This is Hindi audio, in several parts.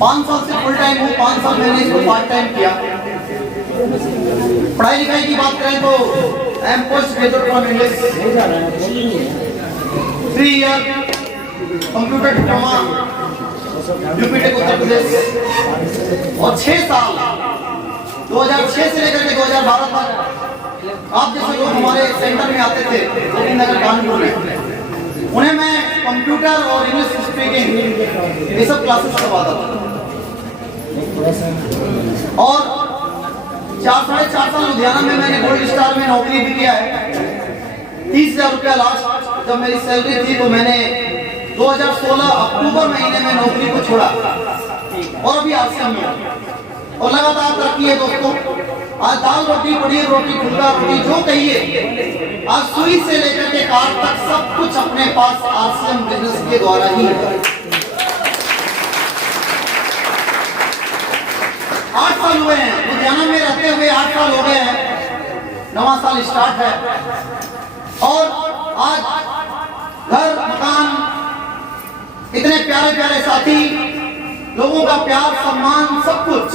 5 साल से फुल टाइम हूँ, 5 साल मैंने इसको पार्ट टाइम किया। पढ़ाई लिखाई की बात करें तो I am post graduate from English, 3 year computer diploma UPTech Uttar Pradesh, और 6 साल 2006 से लेकर के 2012 तक आप जैसे लोग हमारे सेंटर में आते थे गोविंदनगर कानपुर में, उन्हें मैं कंप्यूटर और इंग्लिश स्पीकिंग ये सब क्लासेस करवाता था। और 4-4.5 साल लुधियाना में मैंने गोल्ड स्टार में नौकरी भी किया है। 30,000 रुपया लास्ट जब मेरी सैलरी थी तो मैंने 2016 अक्टूबर महीने में नौकरी को छोड़ा और अभी आश्रम में और लगातार तरक्की है दोस्तों। आज दाल रोटी, पनीर रोटी, फुल्का रोटी जो कहिए, आज सुई से लेकर के काट तक सब कुछ अपने पास आश्रम बिजनेस के द्वारा ही है। 8 साल हुए हैं लुधियाना में रहते हुए, 8 साल हो गए हैं, 9वां साल स्टार्ट है। और आज घर मकान, इतने प्यारे प्यारे साथी, लोगों का प्यार सम्मान सब कुछ,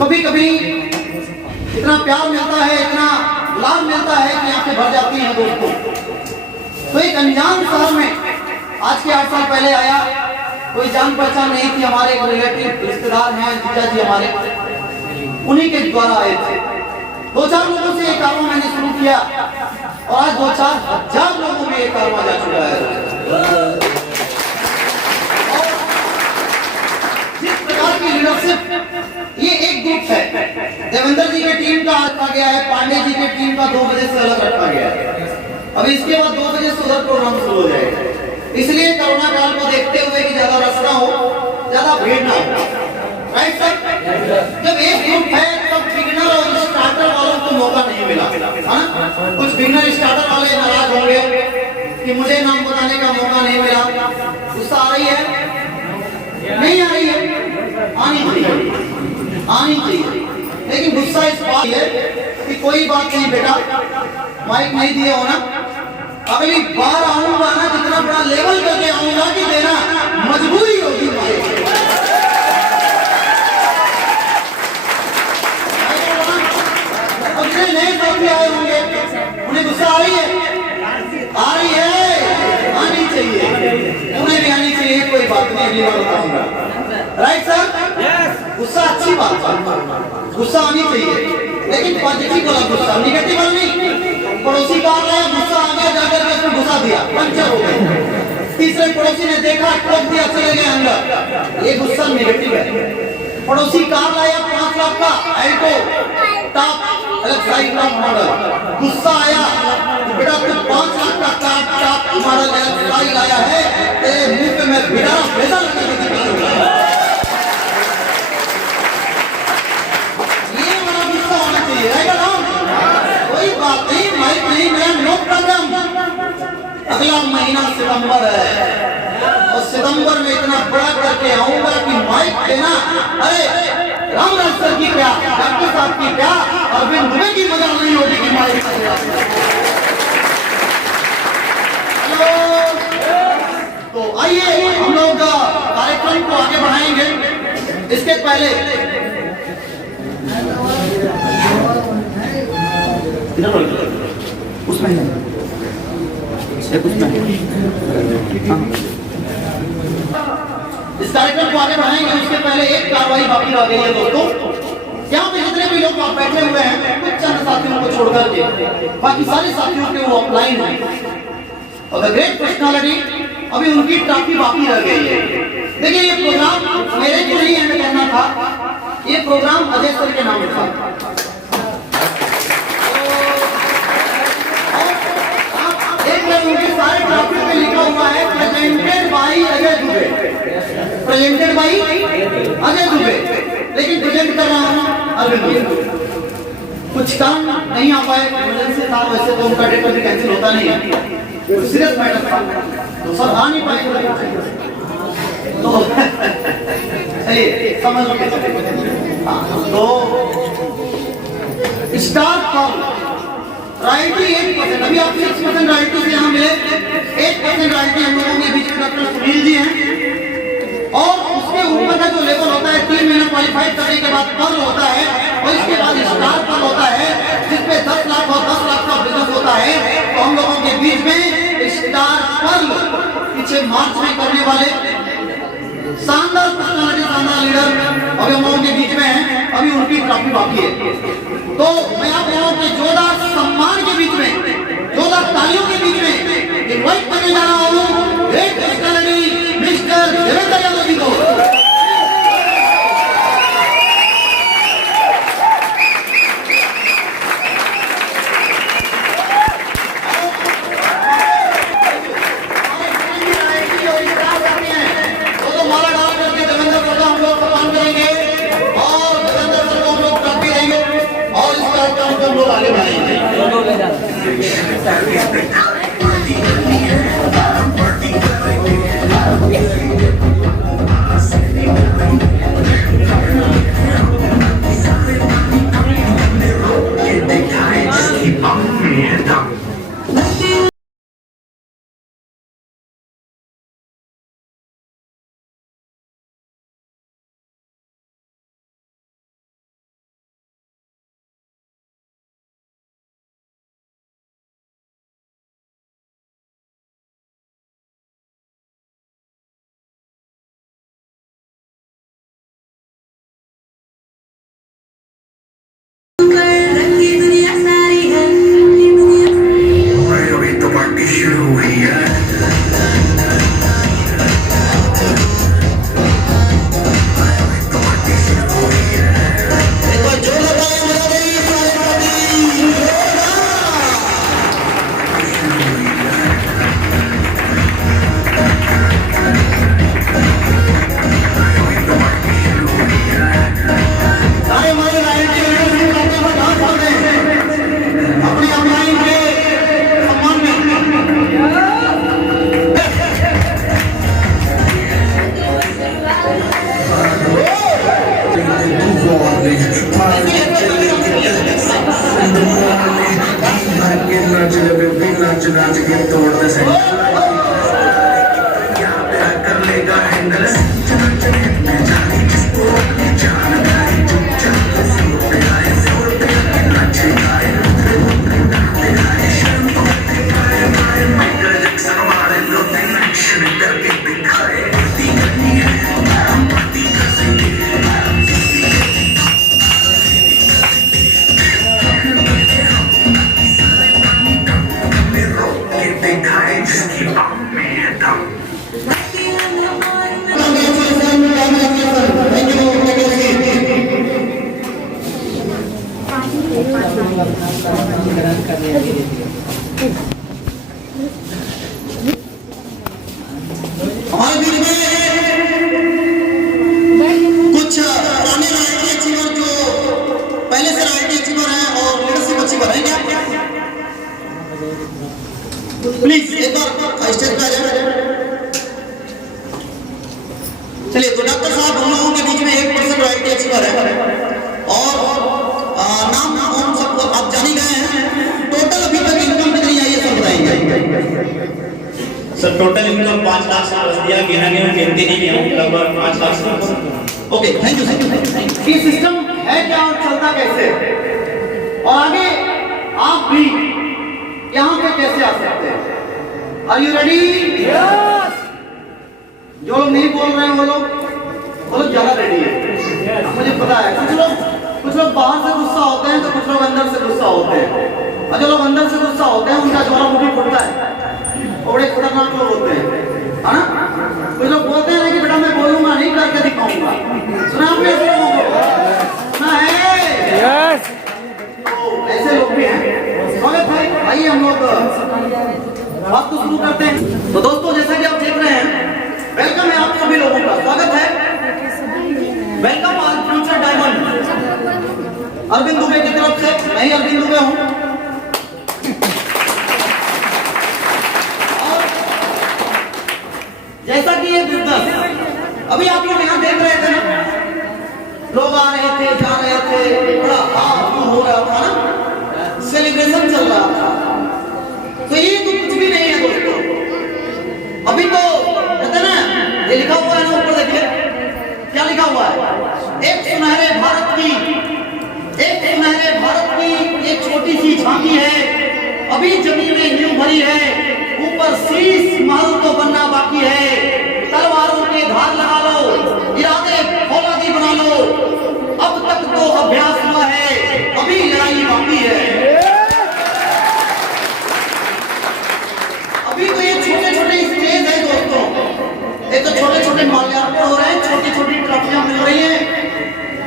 कभी कभी इतना प्यार मिलता है, इतना लाभ मिलता है कि आंखें भर जाती हैं दोस्तों। तो एक अनजान शहर में आज के 8 साल पहले आया, कोई जान पहचान नहीं थी, हमारे एक रिलेटिव रिश्तेदार हैं जीजा जी हमारे, उन्हीं के द्वारा आए थे। 2-4 लोगों से ये कारोबार मैंने शुरू किया और आज 2-4 हजार लोगों में ये कारोबार जा चुका है। जिस प्रकार की लीडरशिप, ये एक ग्रुप है, देवेंद्र जी के टीम का आज आ गया है, पांडे जी के टीम का 2 बजे से अलग रखा गया है। अभी इसके बाद 2 बजे से उधर प्रोग्राम शुरू हो जाएगा, इसलिए कोरोना काल को देखते हुए कि ज्यादा रश ना हो, ज्यादा भीड़ ना हो। Right sir? जब एक ग्रुप है तब बिगिनर और स्टार्टर वालों को मौका नहीं मिला, हाँ? कुछ बिगिनर स्टार्टर वाले नाराज होंगे कि मुझे नाम बताने का मौका नहीं मिला। गुस्सा आ रही है? नहीं आ रही है? आनी चाहिए, आनी चाहिए। लेकिन गुस्सा इस बात है कि कोई बात नहीं बेटा, माइक नहीं दिया हो ना, अगली बार आऊंगा ना, जितना बड़ा लेवल करके आऊंगा कि देना मजबूरी होगी माइक। नए साथी आए होंगे, उन्हें गुस्सा आ रही है? आ रही है, आनी चाहिए, उन्हें भी आनी चाहिए, कोई बात नहीं, अगली बार बताऊंगा। Right sir? गुस्सा अच्छी बात है, गुस्सा आनी चाहिए, लेकिन पॉजिटिव वाला गुस्सा, निगेटिव वाला नहीं। पड़ोसी का आया, गुस्सा आ गया, जाकर के उसने घुसा दिया, पंचर हो गया। तीसरे पड़ोसी ने देखा, ठोक दिया, चले गए अंदर, ये गुस्सा निगेटिव है। पड़ोसी कार लाया 5 लाख का एल्टो टॉप साइड का मॉडल, गुस्सा आया कि बेटा तू 5 लाख का कार टॉप मॉडल साइड लाया है, तेरे मुंह पे मैं बिना भेजा लगा के दिखाऊंगा। ये वाला गुस्सा होना चाहिए, रहेगा ना? कोई बात नहीं, माइक नहीं, मेरा नो प्रॉब्लम। अगला महीना सितंबर है और सितंबर में इतना बड़ा करके आऊंगा कि माइक देना, अरे रामराज सर की क्या, डॉक्टर साहब की क्या, अरविंद दुबे की मजा नहीं होगी कि माइक। तो आइए हम लोग कार्यक्रम को आगे बढ़ाएंगे। इसके पहले उसमें इस कार्यक्रम को आगे बढ़ाएंगे। उसके पहले एक कार्रवाई बाकी रह गई है दोस्तों। यहाँ पे जितने भी लोग बैठे हुए हैं, कुछ चंद साथियों को छोड़कर के बाकी सारे साथियों के वो ऑफलाइन हैं और द ग्रेट पर्सनालिटी, अभी उनकी ट्रॉफी बाकी रह गई है। देखिए ये प्रोग्राम मेरे को नहीं एंड करना था, ये प्रोग्राम अजय सर के नाम था। उनके सारे ट्रॉफी पे लिखा हुआ है presented by Ajay Dubey, presented by Ajay Dubey, लेकिन प्रेजेंट कर रहा हूँ अरविंद दुबे। कुछ काम नहीं आ पाए, इमरजेंसी था, वैसे तो उनका डेट अभी कैंसिल होता नहीं है, सीरियस मैटर था, तो सर आ नहीं पाए तो चलिए समझ लो। तो स्टार फॉर्म राइटी 8%, अभी आप 6% राइटी से यहाँ मिले, 8% राइटी हम लोगों के बीच में डॉक्टर सुनील जी हैं और उसके क्वालिफाइड करने के बाद पर्ल होता है और इसके बाद स्टार पर्ल होता है जिसपे 10 लाख और 10 लाख का बिजनेस होता है। तो हम लोगों के बीच में स्टार पर्ल पीछे मार्च में करने वाले शानदार पर्सनालिटी, शानदार लीडर अभी हम लोगों के बीच में है। अभी उनकी ट्रॉफी बाकी है। तो मैं आप लोगों के जोरदार सम्मान के बीच में, जोरदार तालियों के बीच में इनवाइट करने जा रहा हूँ great personality mister Devendra Yadav ji को। प्लीज एक बार स्टेज पे आ जाए। चलिए, तो डॉक्टर साहब हम लोगों के बीच में 1% रॉयल्टी एक्सपर्ट है और नाम हम सबको आप जानी गए हैं। टोटल अभी तक इनकम कितनी आई है सब बताएंगे। सर टोटल इनकम 5 लाख से बस दिया, गिना नहीं, गिनती नहीं किया, लगभग 5 लाख से। Okay, thank you thank you. ये सिस्टम है क्या और चलता कैसे, और आगे आप भी यहाँ पे कैसे आ सकते हैं? Are you ready? यस। जो लोग नहीं बोल रहे हैं वो लोग ज्यादा रेडी है, मुझे पता है। कुछ लोग बाहर से गुस्सा होते हैं तो कुछ लोग अंदर से गुस्सा होते हैं, और जो लोग अंदर से गुस्सा होते हैं उनका ज्वालामुखी फूटता है, और बड़े खतरनाक लोग होते हैं, है ना? कुछ लोग बोलते हैं कि बेटा मैं बोलूंगा नहीं, करके दिखाऊंगा। सुना आपने ऐसे लोगों को? सुना है? यस। तो ऐसे लोग भी हैं। स्वागत है, आइए हम लोग बात को शुरू करते हैं। तो दोस्तों, जैसा कि आप देख रहे हैं, वेलकम है आप सभी लोगों का, स्वागत है। वेलकम आज फ्यूचर डायमंड अरविंद दुबे की तरफ से। मैं ही अरविंद दुबे हूं। और जैसा कि ये बिजनेस अभी आप लोग यहाँ देख रहे थे ना, लोग आ रहे थे, जा रहे थे, बड़ा हो रहा था ना, सेलिब्रेशन चल रहा था। तो ये तो कुछ भी नहीं है दोस्तों। अभी तो कहते ना, ये लिखा हुआ है ना ऊपर, देखिए क्या लिखा हुआ है, 100 झांकी है, अभी जमीन में नींव भरी है, ऊपर शीश महल तो बनना बाकी है। तलवारों के धार लगा लो, इरादे फौलादी बना लो, अब तक तो अभ्यास हुआ है, अभी लड़ाई बाकी है। अभी तो ये छोटे छोटे स्टेज है दोस्तों, ये तो छोटे छोटे माल्यार्पण हो रहे हैं, छोटी छोटी ट्रॉफियां मिल रही हैं।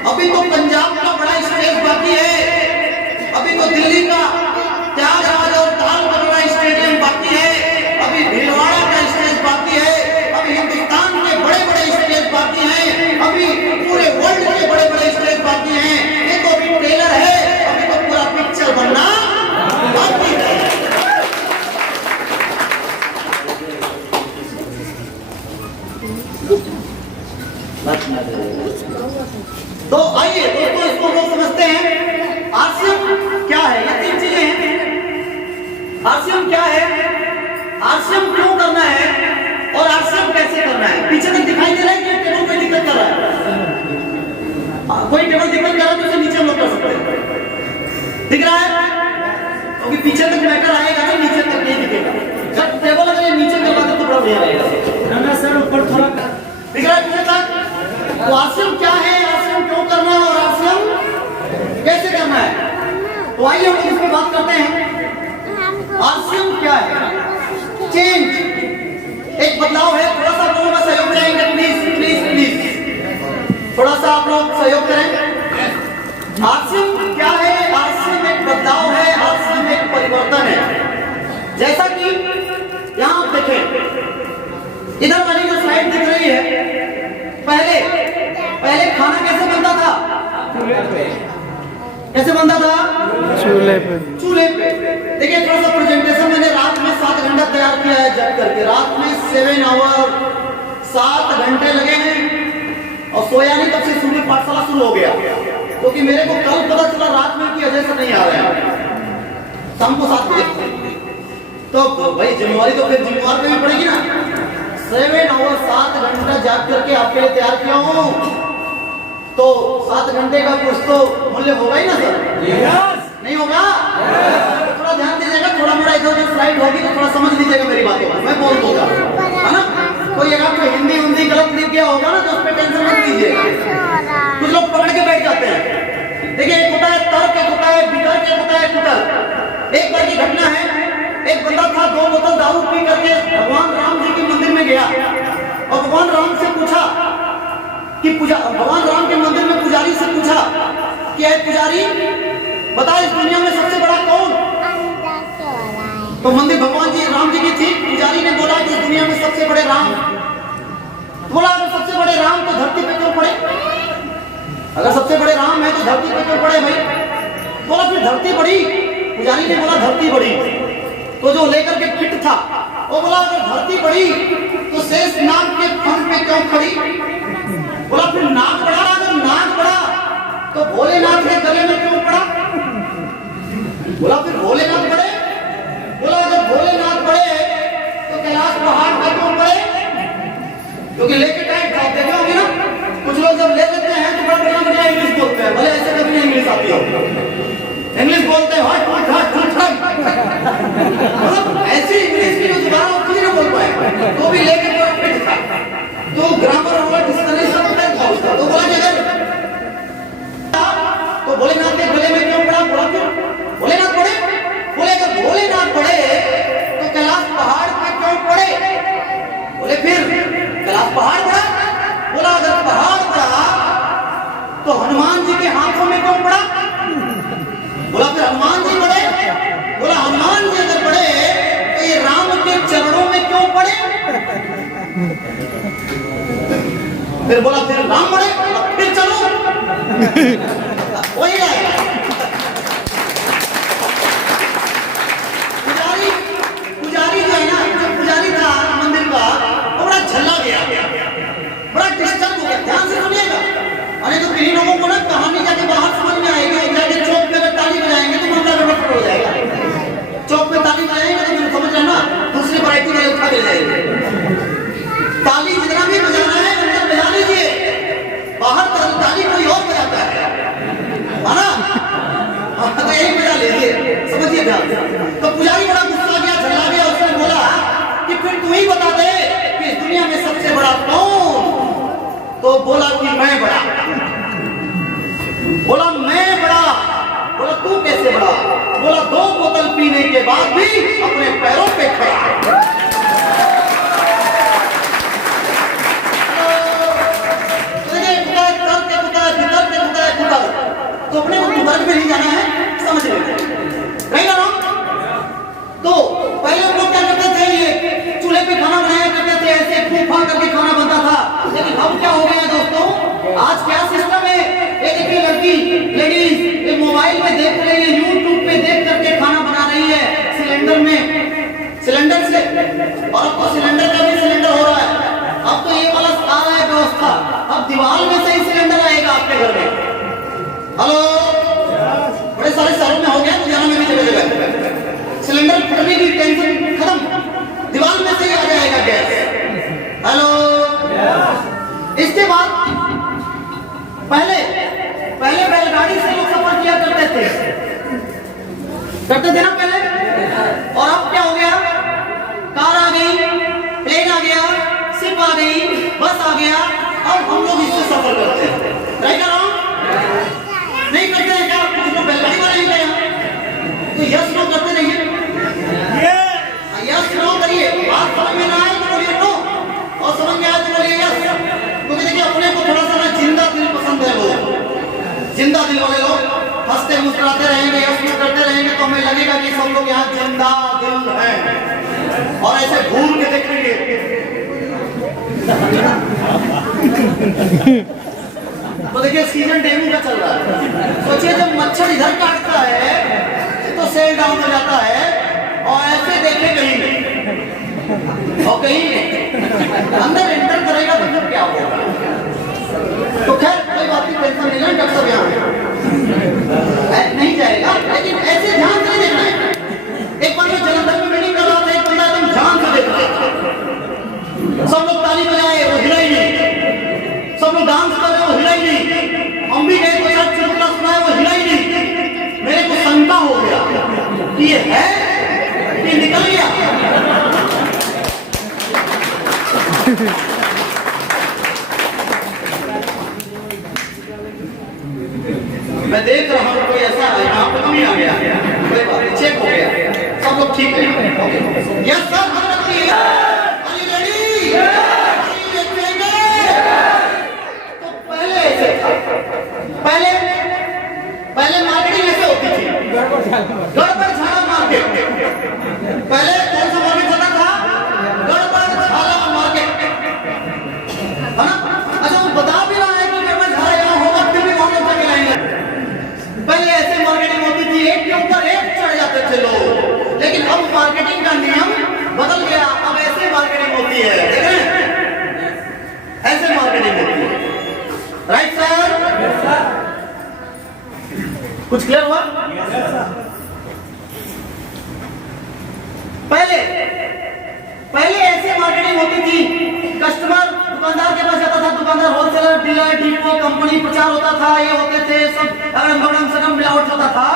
अभी तो पंजाब का बड़ा स्टेज बाकी है, अभी तो दिल्ली का त्यागराज और ताल बंगला स्टेडियम बाकी है, अभी भीलवाड़ा का स्टेज बाकी है, अभी हिंदुस्तान के बड़े बड़े स्टेज बाकी हैं, अभी पूरे वर्ल्ड के बड़े बड़े स्टेज बाकी हैं। ये तो अभी ट्रेलर है, अभी तो पूरा पिक्चर बनना बाकी है। तो आइए दोस्तों, इसको लोग समझते हैं आरसीएम क्या है। ये तीन चीजें हैं। आरसीएम क्या है, आरसीएम क्यों करना है और आरसीएम कैसे करना है। पीछे तक दिखाई दे रहा है कि टेबल पे दिक्कत कर रहा है, कोई टेबल दिक्कत कर रहा है तो उसे नीचे हम लोग कर सकते हैं। दिख रहा है क्योंकि पीछे तक मैटर आएगा ना, नीचे तक नहीं दिखेगा। जब टेबल अगर ये नीचे करवा दे तो बड़ा बढ़िया रहेगा ना सर, ऊपर थोड़ा दिख रहा है पीछे तक। तो आरसीएम क्या है, आरसीएम क्यों करना है और आरसीएम कैसे करना है, तो आइए हम इस पर बात करते हैं। आरसीएम क्या है, चेंज, एक बदलाव है। थोड़ा सा आप लोगों का सहयोग करेंगे प्लीज प्लीज प्लीज, थोड़ा सा आप लोग सहयोग करें। आरसीएम क्या है, आरसीएम एक बदलाव है, आरसीएम एक परिवर्तन है। जैसा कि यहां आप देखें, इधर वाली जो स्लाइड दिख रही है, पहले पहले खाना कैसे बनता था, कैसे बनता था, चूल्हे पे। चूल्हे पे देखिए, थोड़ा सा प्रेजेंटेशन मैंने रात में 7 घंटा तैयार किया है जग करके, रात में 7 आवर 7 घंटे लगे हैं और सोया नहीं, तब से सुबह पाठशाला शुरू हो गया। क्योंकि मेरे को कल पता चला रात में कि अजय सर नहीं आ रहे हैं, शाम को 7 बजे। तो भाई जिम्मेवारी तो फिर जिम्मेवार पे भी पड़ेगी ना। 7 आवर 7 घंटा जाग करके आपके लिए तैयार किया हूं, तो 7 घंटे का कुछ तो मूल्य होगा ही ना सर। नहीं होगा, थोड़ा ध्यान दीजिएगा, थोड़ा मोड़ा इधर उधर स्लाइड होगी तो थोड़ा समझ लीजिएगा मेरी बातों को, मैं बोल दूंगा, है ना। कोई अगर कोई हिंदी हिंदी गलत लिख गया होगा ना तो उस पर टेंशन मत लीजिएगा। कुछ लोग पकड़ के बैठ जाते हैं। देखिए, एक होता है तर्क, एक होता है वितर्क, एक होता है कुतर्क। एक बार की घटना है, एक बंदा था 2 बोतल दारू पी करके भगवान राम जी के मंदिर में गया और भगवान राम से पूछा कि भगवान राम के मंदिर में पुजारी से पूछा कि है पुजारी बता, इस दुनिया में सबसे बड़ा कौन। तो मंदिर भगवान जी राम जी की थी। पुजारी ने बोला कि इस दुनिया में सबसे बड़े राम। बोला अगर सबसे बड़े राम तो धरती पे क्यों पड़े, अगर सबसे बड़े राम है तो धरती पे क्यों पड़े भाई। बोला फिर धरती बड़ी। पुजारी ने बोला धरती बड़ी। तो जो लेकर के फिट था वो बोला अगर धरती बड़ी तो शेष नाग के फन पे क्यों खड़ी। बोला फिर नाग बड़ा, अगर नाग बड़ा तो भोलेनाथ के गले में क्यों पड़ा। बोला फिर भोलेनाथ बड़े। बोला अगर भोलेनाथ बड़े तो कैलाश पहाड़ पे क्यों पड़े, क्योंकि लेके टाइम खाते होंगे ना। कुछ लोग जब ले लेते हैं तो बड़ा बढ़िया इंग्लिश बोलते हैं, भले ऐसे कभी इंग्लिश आती हो, इंग्लिश बोलते हैं हट हट हट हट मतलब ऐसी इंग्लिश की जो दोबारा खुद नहीं बोल पाए तो भी लेके पूरा फिट था। तो ग्रामर और डिक्शनरी सब तक था उसका। तो बोला कि अगर तो भोलेनाथ के गले में क्यों पड़ा। बोला फिर भोलेनाथ पड़े। बोले अगर भोलेनाथ पड़े तो कैलाश पहाड़ पे क्यों पड़े। बोले फिर कैलाश पहाड़ पड़ा। बोला अगर पहाड़ पड़ा तो हनुमान जी के हाथों में क्यों पड़ा। बोला फिर हनुमान जी पड़े। बोला हनुमान जी अगर पड़े तो ये राम के चरणों में क्यों पड़े। फिर बोला फिर राम पड़े। फिर चलो वही आएगा। पुजारी जो है ना, जो पुजारी था मंदिर का वो बड़ा झल्ला गया, बड़ा डिस्टर्ब हो गया। ध्यान से सुनिएगा, अरे तो किन्हीं लोगों को ना कहानी जाके बाहर समझ में आएगी। जाके चौक पे अगर ताली बजाएंगे तो मामला गड़बड़ हो जाएगा। चौक पे ताली बजाएंगे तो समझ लेना दूसरी वैरायटी में उठा मिल जाएगी। ताली जितना भी बजाना है अंदर बजा लीजिए, बाहर ताली कोई और बजाता है। तो बोला कि मैं बड़ा, बोला मैं बड़ा, बोला तू कैसे बड़ा, बोला 2 बोतल पीने के बाद भी अपने पैरों पे खड़ा। तो अपने को कुदरत में नहीं जाना है, समझ लीजिए, नहीं ना? तो पहले हम लोग क्या करते थे, ये चूल्हे पे खाना बनाया करते थे, ऐसे फूफा करके खाना बनता था। लेकिन अब क्या हो गया दोस्तों, आज क्या सिस्टम है, एक लड़की लेडीज ये मोबाइल में देख रही है, यूट्यूब पे देख करके खाना बना रही है सिलेंडर में, सिलेंडर से। और अब तो सिलेंडर का भी सिलेंडर हो रहा है, अब तो ये वाला आ रहा है व्यवस्था, अब दीवार में से ही सिलेंडर आएगा आपके घर में। हेलो, बड़े सारे शहरों में हो गया, लुधियाना में भी जगह जगह सिलेंडर फटने की टेंशन खत्म, दीवार में से ही आ जाएगा गैस। हेलो, इसके बाद पहले बैलगाड़ी से लोग सफर किया करते थे ना पहले, और अब क्या हो गया, कार आ गई, प्लेन आ गया, शिप आ गई, बस आ गया, अब हम लोग इससे सफर करते हैं, राइट ना? नहीं करते हैं क्या? कुछ लोग बैलगाड़ी वाले ही गए, तो यस नो करते नहीं है, यस नो करिए, बात समझ में ना आए तो बोलिए नो, और समझ में आए तो बोलिए यस। क्योंकि देखिए अपने को थोड़ा सा ना जिंदा दिल पसंद है, वो जिंदा दिल वाले लोग हंसते मुस्कुराते रहेंगे, यस नो करते रहेंगे, तो हमें लगेगा कि सब लोग यहाँ जिंदा दिल हैं, और ऐसे घूर के देखेंगे। तो देखिए सीजन डेंगू का चल रहा है, सोचिए जब मच्छर इधर काटता है तो सेल डाउन हो जाता है, और ऐसे देखे कहीं और कहीं अंदर एंटर करेगा तो फिर क्या होगा। तो खैर कोई बात नहीं, टेंशन नहीं लेना, डॉक्टर साहब यहाँ नहीं जाएगा, लेकिन ऐसे ध्यान से देखना है। एक बार मैं जलंधर में मीटिंग कर रहा था, एक बंदा एकदम ध्यान से देख रहा था, सब लोग ताली बजाए, वो हिला ही नहीं, सब लोग डांस कर रहे, वो हिला ही नहीं, हम भी गए कोई अच्छा चुटकुला सुनाए, वो हिला ही नहीं। मेरे को शंका हो गया कि ये है कि निकल गया। मैं देख रहा हूँ कोई ऐसा है यहाँ पे कमी आ गया, कोई बात नहीं, चेक हो गया, सब लोग ठीक है। यस सर, हम रखती है, तो पहले ऐसे था, पहले मार्केटिंग ऐसे होती थी, गड़बड़ झाला मार्केट। पहले कौन सा मार्केट चलता था? गड़बड़ झाला मार्केट, है ना? अच्छा वो बता भी रहा है कि गड़बड़ झाला यहाँ होगा, फिर भी कौन लोग जाके लाएंगे। पहले ऐसे मार्केटिंग होती थी, एक के ऊपर एक चढ़ जाते थे लोग, लेकिन अब मार्केटिंग का नियम बदल गया, अब ऐसे मार्केटिंग होती है, देख रहे हैं? ऐसे मार्केटिंग होती है, राइट सर? कुछ क्लियर हुआ? पहले ऐसे मार्केटिंग होती थी, कस्टमर दुकानदार के पास जाता था, दुकानदार होलसेलर, डीलर, डिपो, कंपनी, प्रचार होता था, ये होते थे सब, अगड़म सगम मिलावट होता था,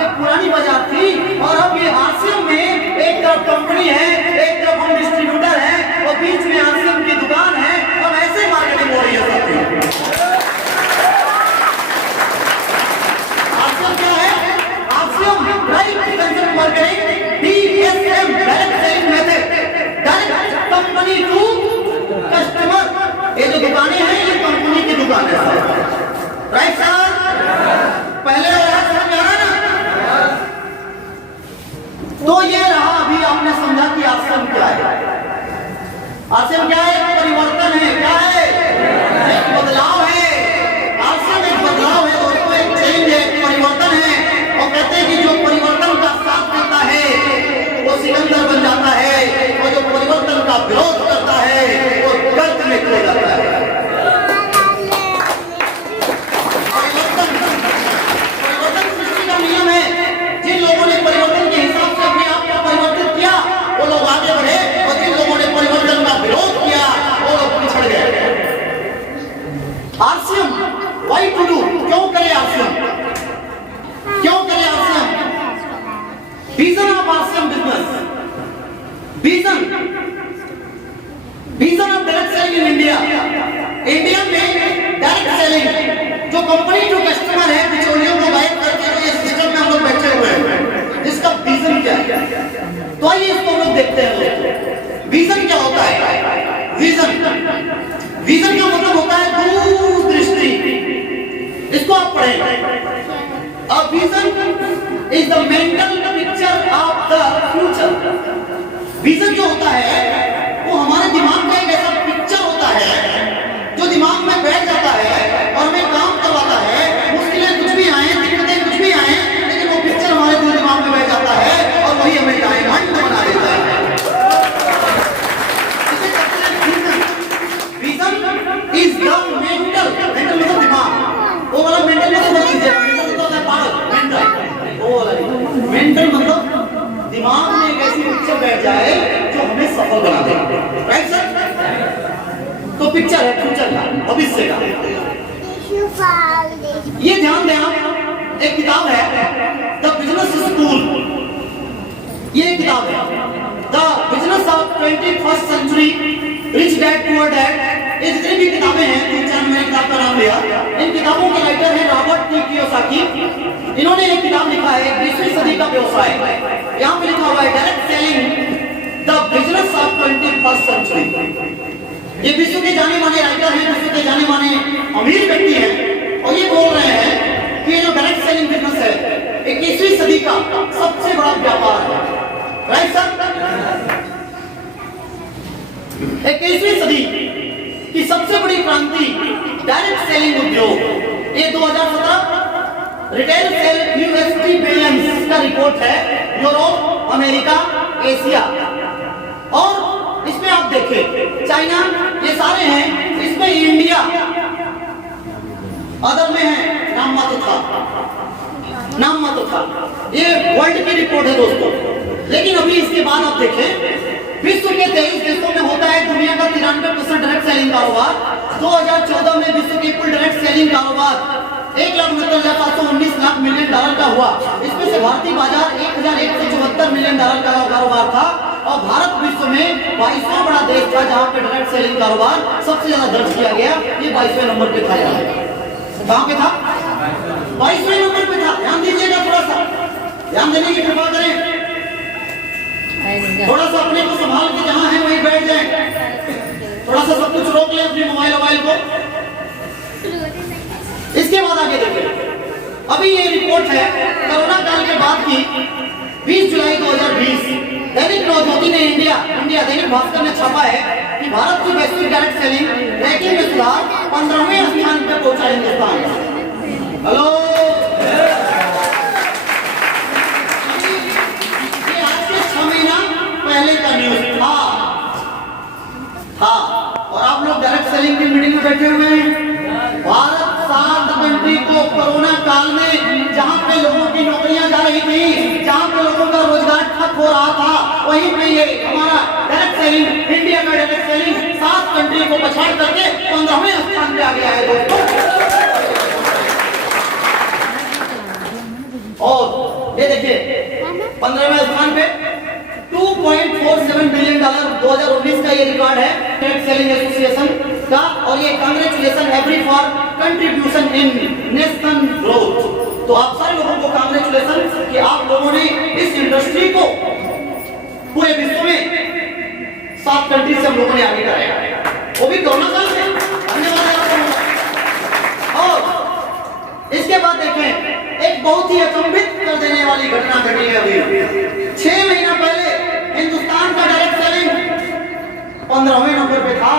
ये पुरानी बाजार थी। और अब ये आरसीएम में एक तरफ कंपनी है, एक तरफ हम डिस्ट्रीब्यूटर हैं, और बीच में आरसीएम की दुकान है, अब ऐसे मार्केटिंग हो रही है सबकी। आरसीएम क्या है? RCM right consumer marketing, DSM direct selling method, direct company to customer. ये जो दुकानें हैं ये कंपनी की दुकान है, राइट सर? पहले समझ आ रहा है ना? तो ये रहा, अभी आपने समझा कि आरसीएम क्या है। आरसीएम क्या जो कंपनी जो कस्टमर है बिचौलियों को गायब करके जो ये सिस्टम में हम लोग बैठे हुए हैं, इसका विजन क्या है? तो आइए इसको हम लोग देखते हैं। विजन क्या होता है? विजन का मतलब होता है दूरदृष्टि। इसको आप पढ़ें। A vision is the mental picture of the future. Vision जो होता है वो हमारे दिमाग का एक ऐसा पिक्चर होता है जो दिमाग में बैठ जाता है और हमें काम करवाता है। मुश्किलें कुछ भी आए, दिक्कतें कुछ भी आए, लेकिन वो पिक्चर हमारे दिल दिमाग में बैठ जाता है और वही हमें डायमंड बना देता है। इसे कहते हैं vision. Vision is the mental मतलब दिमाग। वो वाला मेंटल मतलब मत कीजिए, मेंटल होता है पागल। मेंटल मतलब दिमाग में एक ऐसी पिक्चर बैठ जाए जो हमें सफल बना दे। Right sir? तो पिक्चर है फ्यूचर का, भविष्य का। ये ध्यान देना, एक किताब है द बिजनेस स्कूल। ये किताब है the business of 21st century, rich dad poor dad. ये जितनी भी किताबें हैं, 3-4 मैंने किताब का नाम लिया। इन किताबों के राइटर हैं रॉबर्ट टी कियोसाकी। इन्होंने एक किताब लिखा है 20वीं सदी का व्यवसाय। यहाँ पे लिखा हुआ है direct selling the business of 21st century. ये विश्व के जाने माने राइटर हैं, विश्व के जाने माने अमीर व्यक्ति हैं और ये बोल रहे हैं कि ये जो डायरेक्ट सेलिंग बिजनेस है 21वीं सदी का सबसे बड़ा व्यापार है। Right sir? 21वीं सदी की सबसे बड़ी क्रांति डायरेक्ट सेलिंग उद्योग। ये 2017 रिटेल सेल यूएसडी बिलियंस का रिपोर्ट है, यूरोप, अमेरिका, एशिया। और इसमें आप देखें चाइना, ये सारे हैं, इसमें इंडिया अदर में है, नाम मत था। ये वर्ल्ड की रिपोर्ट है दोस्तों। लेकिन अभी इसके बाद आप देखें विश्व के 23 देशों में होता है दुनिया का 93% डायरेक्ट सेलिंग कारोबार। 2014 में विश्व के कुल डायरेक्ट सेलिंग कारोबार 1,69,719 मिलियन डॉलर का हुआ। इसमें से भारतीय बाजार 1,174 मिलियन डॉलर का कारोबार था और भारत विश्व में 22वां बड़ा देश था जहां पे डायरेक्ट सेलिंग कारोबार सबसे ज्यादा दर्ज किया गया। ये 22वें नंबर पे था। कहां पे था? 22वें नंबर पे था। ध्यान दीजिएगा, थोड़ा सा ध्यान देने की कृपा करें। थोड़ा सा अपने को संभाल के जहां है वहीं बैठ जाएं। थोड़ा सा सब कुछ रोक लें अपने मोबाइल को। इसके बाद आगे देखिए, अभी ये रिपोर्ट है कोरोना काल के बाद की 20 जुलाई 2020 दैनिक नवज्योति ने इंडिया दैनिक भास्कर ने छापा है कि भारत की वैश्विक डायरेक्ट सेलिंग रैंकिंग में सुधार 15वें स्थान पर पहुंचा हिंदुस्तान। हेलो, ये आज से 6 महीना पहले का न्यूज था और आप लोग डायरेक्ट सेलिंग की मीटिंग में बैठे हुए हैं। भारत 7 कंट्री को कोरोना काल में जहां पे लोगों की नौकरियां जा रही थी, जहां पे लोगों का रोजगार ठप हो रहा था, वहीं पे ये हमारा डायरेक्ट सेलिंग, इंडिया का डायरेक्ट सेलिंग 7 कंट्री को पछाड़ करके 15वें स्थान पे आ गया है दोस्तों। और ये देखिए 15वें स्थान पे 2.47 बिलियन डॉलर 2019 का ये रिकॉर्ड है डायरेक्ट सेलिंग एसोसिएशन का। और ये congratulation every for contribution in national growth. तो आप सारे लोगों को कांग्रेचुलेशन कि आप लोगों ने इस इंडस्ट्री को पूरे विश्व में 7 कंट्री से हम लोगों ने आगे कराया, वो भी कोरोना काल में। धन्यवाद आपको। और इसके बाद देखें एक बहुत ही अचंभित कर देने वाली घटना घटी है। अभी 6 महीना पहले हिंदुस्तान का डायरेक्ट सेलिंग 15वें नंबर पे था,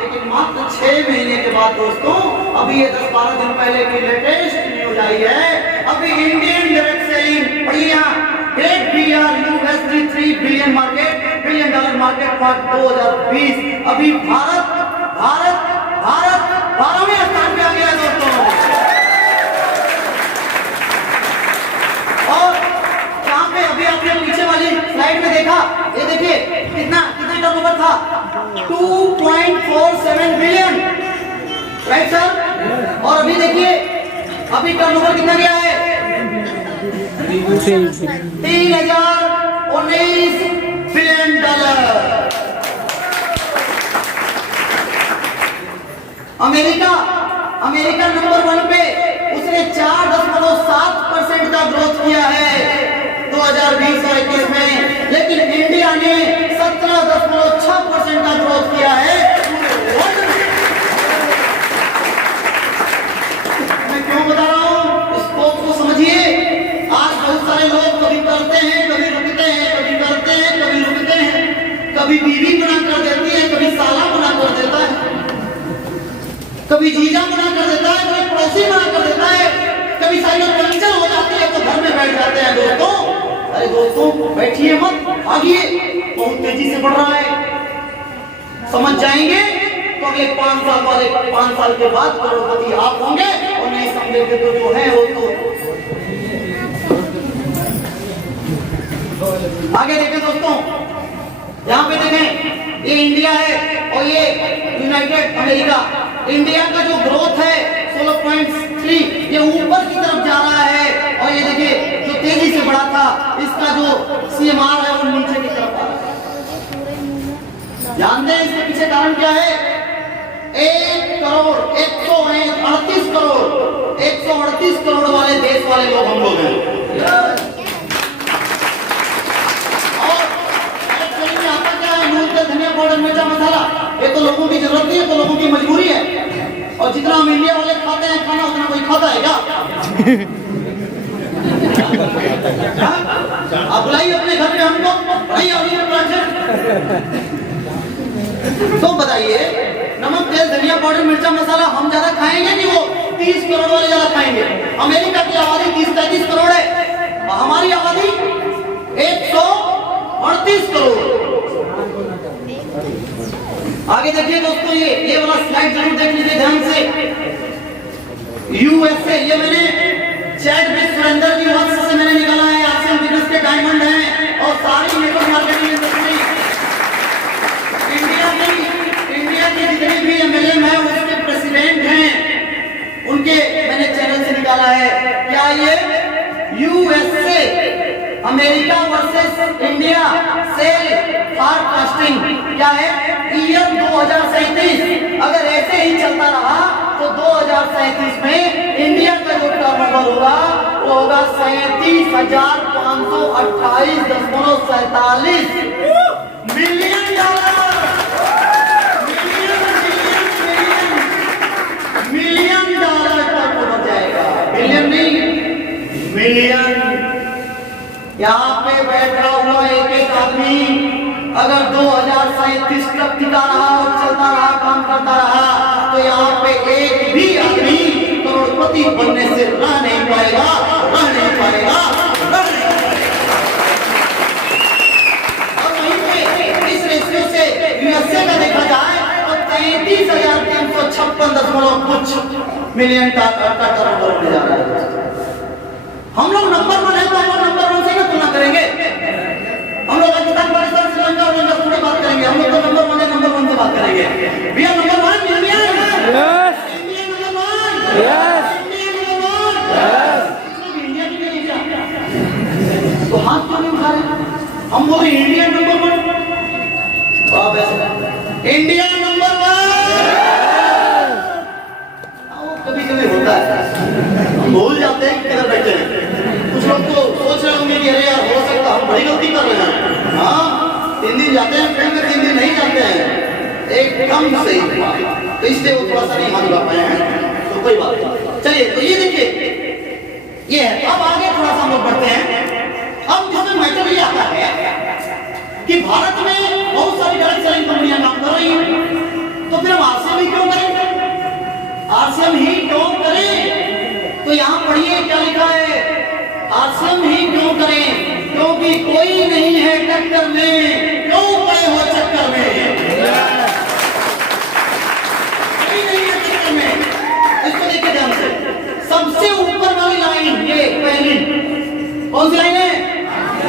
लेकिन मात्र 6 महीने के बाद दोस्तों अभी ये 10-12 दिन पहले की लेटेस्ट न्यूज आई है। अभी इंडियन डायरेक्ट सेलिंग बढ़िया great BR USD 3 billion dollar market for 2020। अभी भारत 12वें स्थान पे आ गया है दोस्तों। और यहाँ पे अभी आपने पीछे वाली स्लाइड में देखा, ये देखिए कितना टर्नओवर था 2.47 बिलियन। Right sir? और अभी देखिए अभी टर्नओवर कितना गया है 3019 बिलियन डॉलर। अमेरिका नंबर 1 पे, उसने 4.7% का ग्रोथ किया है 2020 और 21 में, लेकिन इंडिया ने 17.6% का ग्रोथ किया है। मैं क्यों बता रहा हूं, स्कोप को समझिए। आज बहुत सारे लोग कभी करते हैं, कभी रुकते हैं, कभी करते हैं, कभी रुकते हैं, कभी बीवी मना कर देती है, कभी साला मना कर देता है, कभी जीजा मना कर देता है, कभी पड़ोसी मना कर देता है, कभी साइकिल पंक्चर हो जाती है तो घर में बैठ जाते हैं दोस्तों। अरे दोस्तों बैठिए मत, आगिए, बहुत तेजी से बढ़ रहा है। समझ जाएंगे तो अगले 5 साल वाले 5 साल के बाद करोड़पति आप होंगे, और नहीं समझेंगे तो जो है वो तो। आगे देखें दोस्तों, यहाँ पे देखें, ये इंडिया है और ये यूनाइटेड अमेरिका। इंडिया का जो ग्रोथ है 16.3, ये ऊपर की तरफ जा रहा है, और ये देखिए जो तेजी से बढ़ा था, इसका जो CMR है वो नीचे की तरफ आ रहा है। जानते हैं इसके पीछे कारण क्या है? 138 करोड़ वाले देश वाले लोग हम लोग हैं। धनिया पाउडर, मिर्चा मसाला, ये तो लोगों की जरूरत नहीं है, तो लोगों की मजबूरी है। और जितना हम इंडिया वाले खाते हैं खाना, उतना कोई खाता है क्या? आप बुलाइए अपने घर में हमको, नहीं तो बताइए, नमक तेल धनिया पाउडर मिर्चा मसाला हम ज्यादा खाएंगे कि वो 30 करोड़ वाले ज्यादा खाएंगे? अमेरिका की आबादी 30-33 करोड़ है, हमारी आबादी 138 करोड़। आगे देखिए दोस्तों, ये वाला स्लाइड जरूर देख लीजिए ध्यान से। यूएसए, ये मैंने चैट में सुरेंद्र जी वंश से मैंने निकाला है, आसियान बिजनेस के डायमंड हैं और सारी नेटवर्क मार्केटिंग इंडस्ट्री। इंडिया के जितने भी MLM हैं, उसके प्रेसिडेंट हैं, उनके मैंने चैनल से निकाला है। क्या ये USA America versus India sale forecasting क्या है? ईयर 2037 अगर ऐसे ही चलता रहा तो 2037 में इंडिया का जो टर्नओवर होगा वो होगा 37,528.47 million dollar. Million dollar turnover जाएगा, बिलियन नहीं, मिलियन। यहाँ पे बैठा हुआ एक आदमी अगर 2037 तक टिका रहा और चलता रहा, काम करता रहा, तो यहाँ पे एक भी आदमी करोड़पति बनने से रह नहीं पाएगा, रह नहीं पाएगा। और वहीं पे इस रेशियो से यूएसए का देखा जाए तो 33,356 कुछ मिलियन का टर्नओवर होने जा रहा है। हम लोग नंबर 1 है तो हम लोग नंबर 1 से ना तुलना करेंगे। हम लोग पाकिस्तान, श्रीलंका और थोड़ी बात करेंगे, हम लोग तो नंबर 1 है, नंबर 1 से बात करेंगे। We are number 1 India. Yes India number 1। Yes India number 1। Yes India की नहीं क्या? तो हाथ क्यों नहीं उठा रहे? हम बोले इंडिया नंबर 1। वाह वैसे इंडिया नंबर 1। कभी-कभी होता है, हम भूल जाते हैं किधर बैठे हैं। कुछ लोग तो सोच रहे होंगे कि अरे यार हो सकता हम बड़ी गलती कर रहे हैं। हाँ, 3 दिन जाते हैं ट्रेन में, 3 दिन नहीं जाते हैं, एकदम सही। तो इसलिए वो थोड़ा सा नहीं मान पाए हैं, तो कोई बात नहीं। चलिए तो ये देखिए, ये है। अब आगे थोड़ा सा हम लोग बढ़ते हैं। अब इसमें मैटर ये आता है कि भारत में बहुत सारी डायरेक्ट सेलिंग कंपनियां काम कर रही हैं, तो फिर हम आरसीएम ही क्यों करें? आरसीएम ही क्यों करें? तो यहाँ पढ़िए क्या लिखा है, आरसीएम ही क्यों करें? क्योंकि कोई नहीं है टक्कर में, क्यों पड़े हो चक्कर में? कोई नहीं है टक्कर में। इसको देखिए ध्यान से, सबसे ऊपर वाली लाइन, ये पहली कौन सी लाइन है?